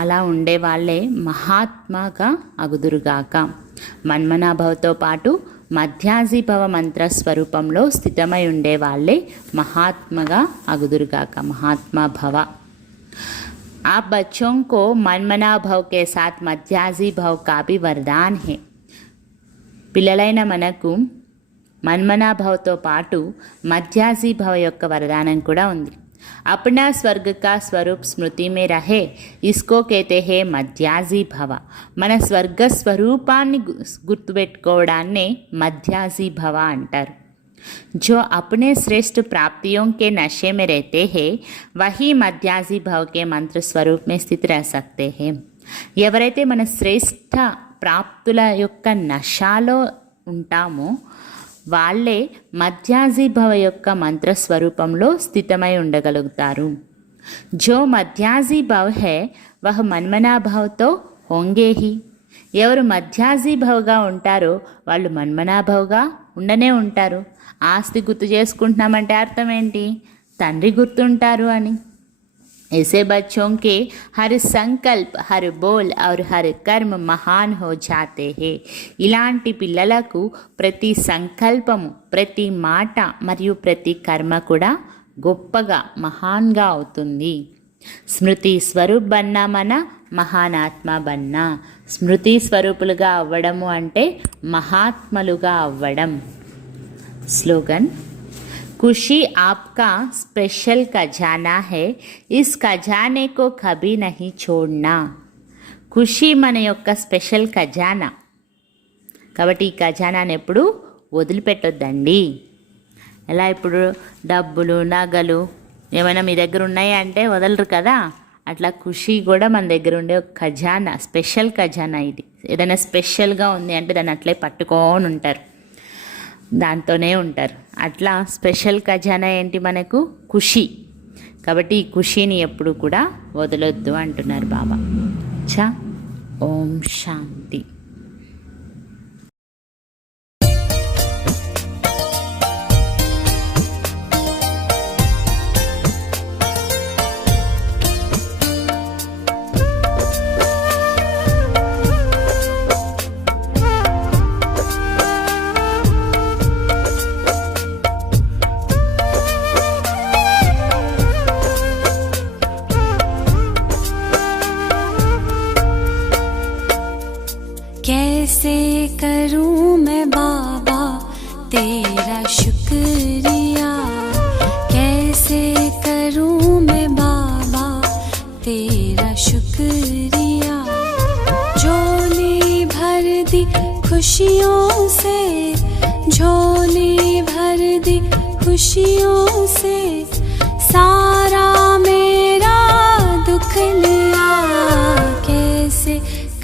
అలా ఉండే వాళ్ళే మహాత్మాగా అగుదురుగాక. మన్మనాభవతో పాటు మధ్యాజీభవ మంత్ర స్వరూపంలో స్థితమై ఉండే వాళ్ళే మహాత్మగా అగుదురుగాక. మహాత్మా భవ. आप बच्चों को मनमना भव के साथ मध्याजी भव का भी वरदान है. పిల్లలైన మనకు మన్మనా భవతో పాటు మధ్యాజీ భవ యొక్క వరదానం కూడా ఉంది. अपना स्वर्ग का स्वरूप स्मृति में रहे, इसको कहते हैं మధ్యాజీ భవ. మన స్వర్గ స్వరూపాన్ని గుర్తుపెట్టుకోవడాన్నే మధ్యాజీ భవ అంటారు. जो अपने श्रेष्ठ प्राप्तियों के नशे में रहते हैं वही मध्याजी भव के मंत्र स्वरूप में स्थित रह सकते हैं. ఎవరైతే మన శ్రేష్ఠ ప్రాప్తుల యొక్క నశాలో ఉంటామో వాళ్ళే మధ్యాజీ భవ యొక్క మంత్ర స్వరూపంలో స్థితమై ఉండగలుగుతారు. జో మధ్యాజీ భవ్ హై వహ్ మన్మనా భవ్తో హోంగే హి. ఎవరు మధ్యాజీ భవ్గా ఉంటారో వాళ్ళు మన్మనా భవ్గా ఉండనే ఉంటారు. ఆస్తి గుర్తు చేసుకుంటున్నామంటే అర్థం ఏంటి? తండ్రి గుర్తుంటారు అని. ऐसे बच्चों के हर संकल्प, हर बोल और हर कर्म महान हो जाते हैं. ఇలాంటి పిల్లలకు ప్రతి సంకల్పము, ప్రతి మాట మరియు ప్రతి కర్మ కూడా గొప్పగా మహాన్గా అవుతుంది. స్మృతి స్వరూప్ బన్నా మన మహానాత్మ బన్నా. స్మృతి స్వరూపులుగా అవ్వడము అంటే మహాత్మలుగా అవ్వడం. స్లోగన్ खुशी आपका स्पेशल खजाना है, इस खजाने को कभी नहीं छोड़ना. ఖుషి మన యొక్క స్పెషల్ ఖజానా కాబట్టి ఈ ఖజానాను ఎప్పుడు వదిలిపెట్టొద్దండి. ఎలా ఇప్పుడు డబ్బులు, నగలు ఏమైనా మీ దగ్గర ఉన్నాయి అంటే వదలరు కదా, అట్లా ఖుషి కూడా మన దగ్గర ఉండే ఒక ఖజానా, స్పెషల్ ఖజానా. ఇది ఏదైనా స్పెషల్గా ఉంది అంటే దాన్ని అట్లే పట్టుకొని ఉంటారు, దాంతోనే ఉంటారు. అట్లా స్పెషల్ ఖజానా ఏంటి మనకు? ఖుషి. కాబట్టి ఈ ఖుషిని ఎప్పుడు కూడా వదలొద్దు అంటున్నారు బాబా. ఓం శాంతి. कैसे करूं मैं बाबा तेरा शुक्रिया, कैसे करूं मैं बाबा तेरा शुक्रिया. झोली भर दी खुशियों से, झोली भर दी खुशियों से, सारा मेरा दुख लिया. कैसे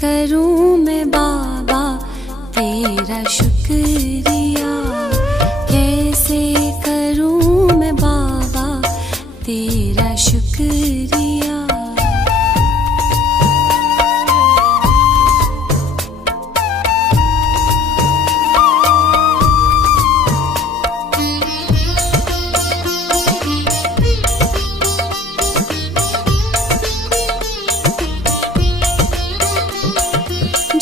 करूं मैं बाबा तेरा शुक्रिया, कैसे करूं मैं बाबा तेरा शुक्रिया.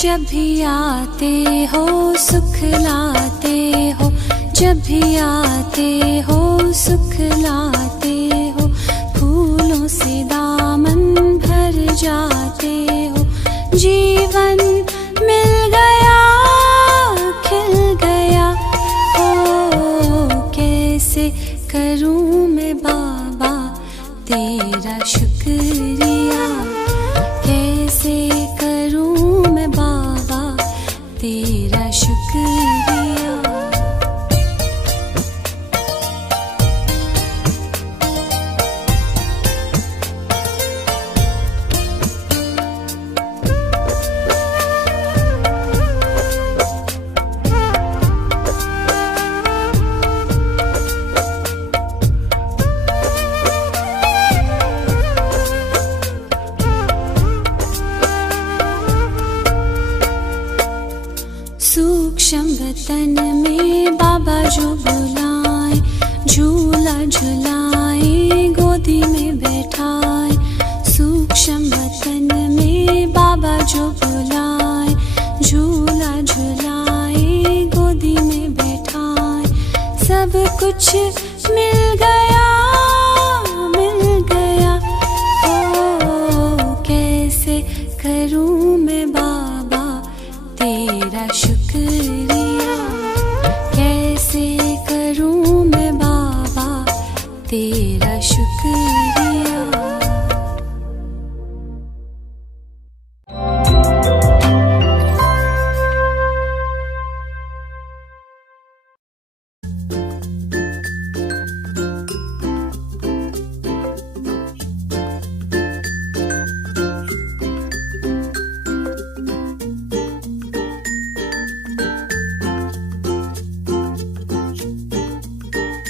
जब भी आते हो सुख लाते हो, जब भी आते हो सुख लाते हो, फूलों से दामन भर जाते हो. जीवन मिल गया, खिल गया, हो वतन में बाबा जो बुलाए, झूला झुलाए गोदी में बैठाए। सूक्ष्म वतन में बाबा जो बुलाए, झूला झुलाए गोदी में बैठाए। सब कुछ मिल गया, मिल गया। ओ कैसे करूं मैं बाबा तेरा शुक्रिया, कैसे करूं मैं बाबा तेरा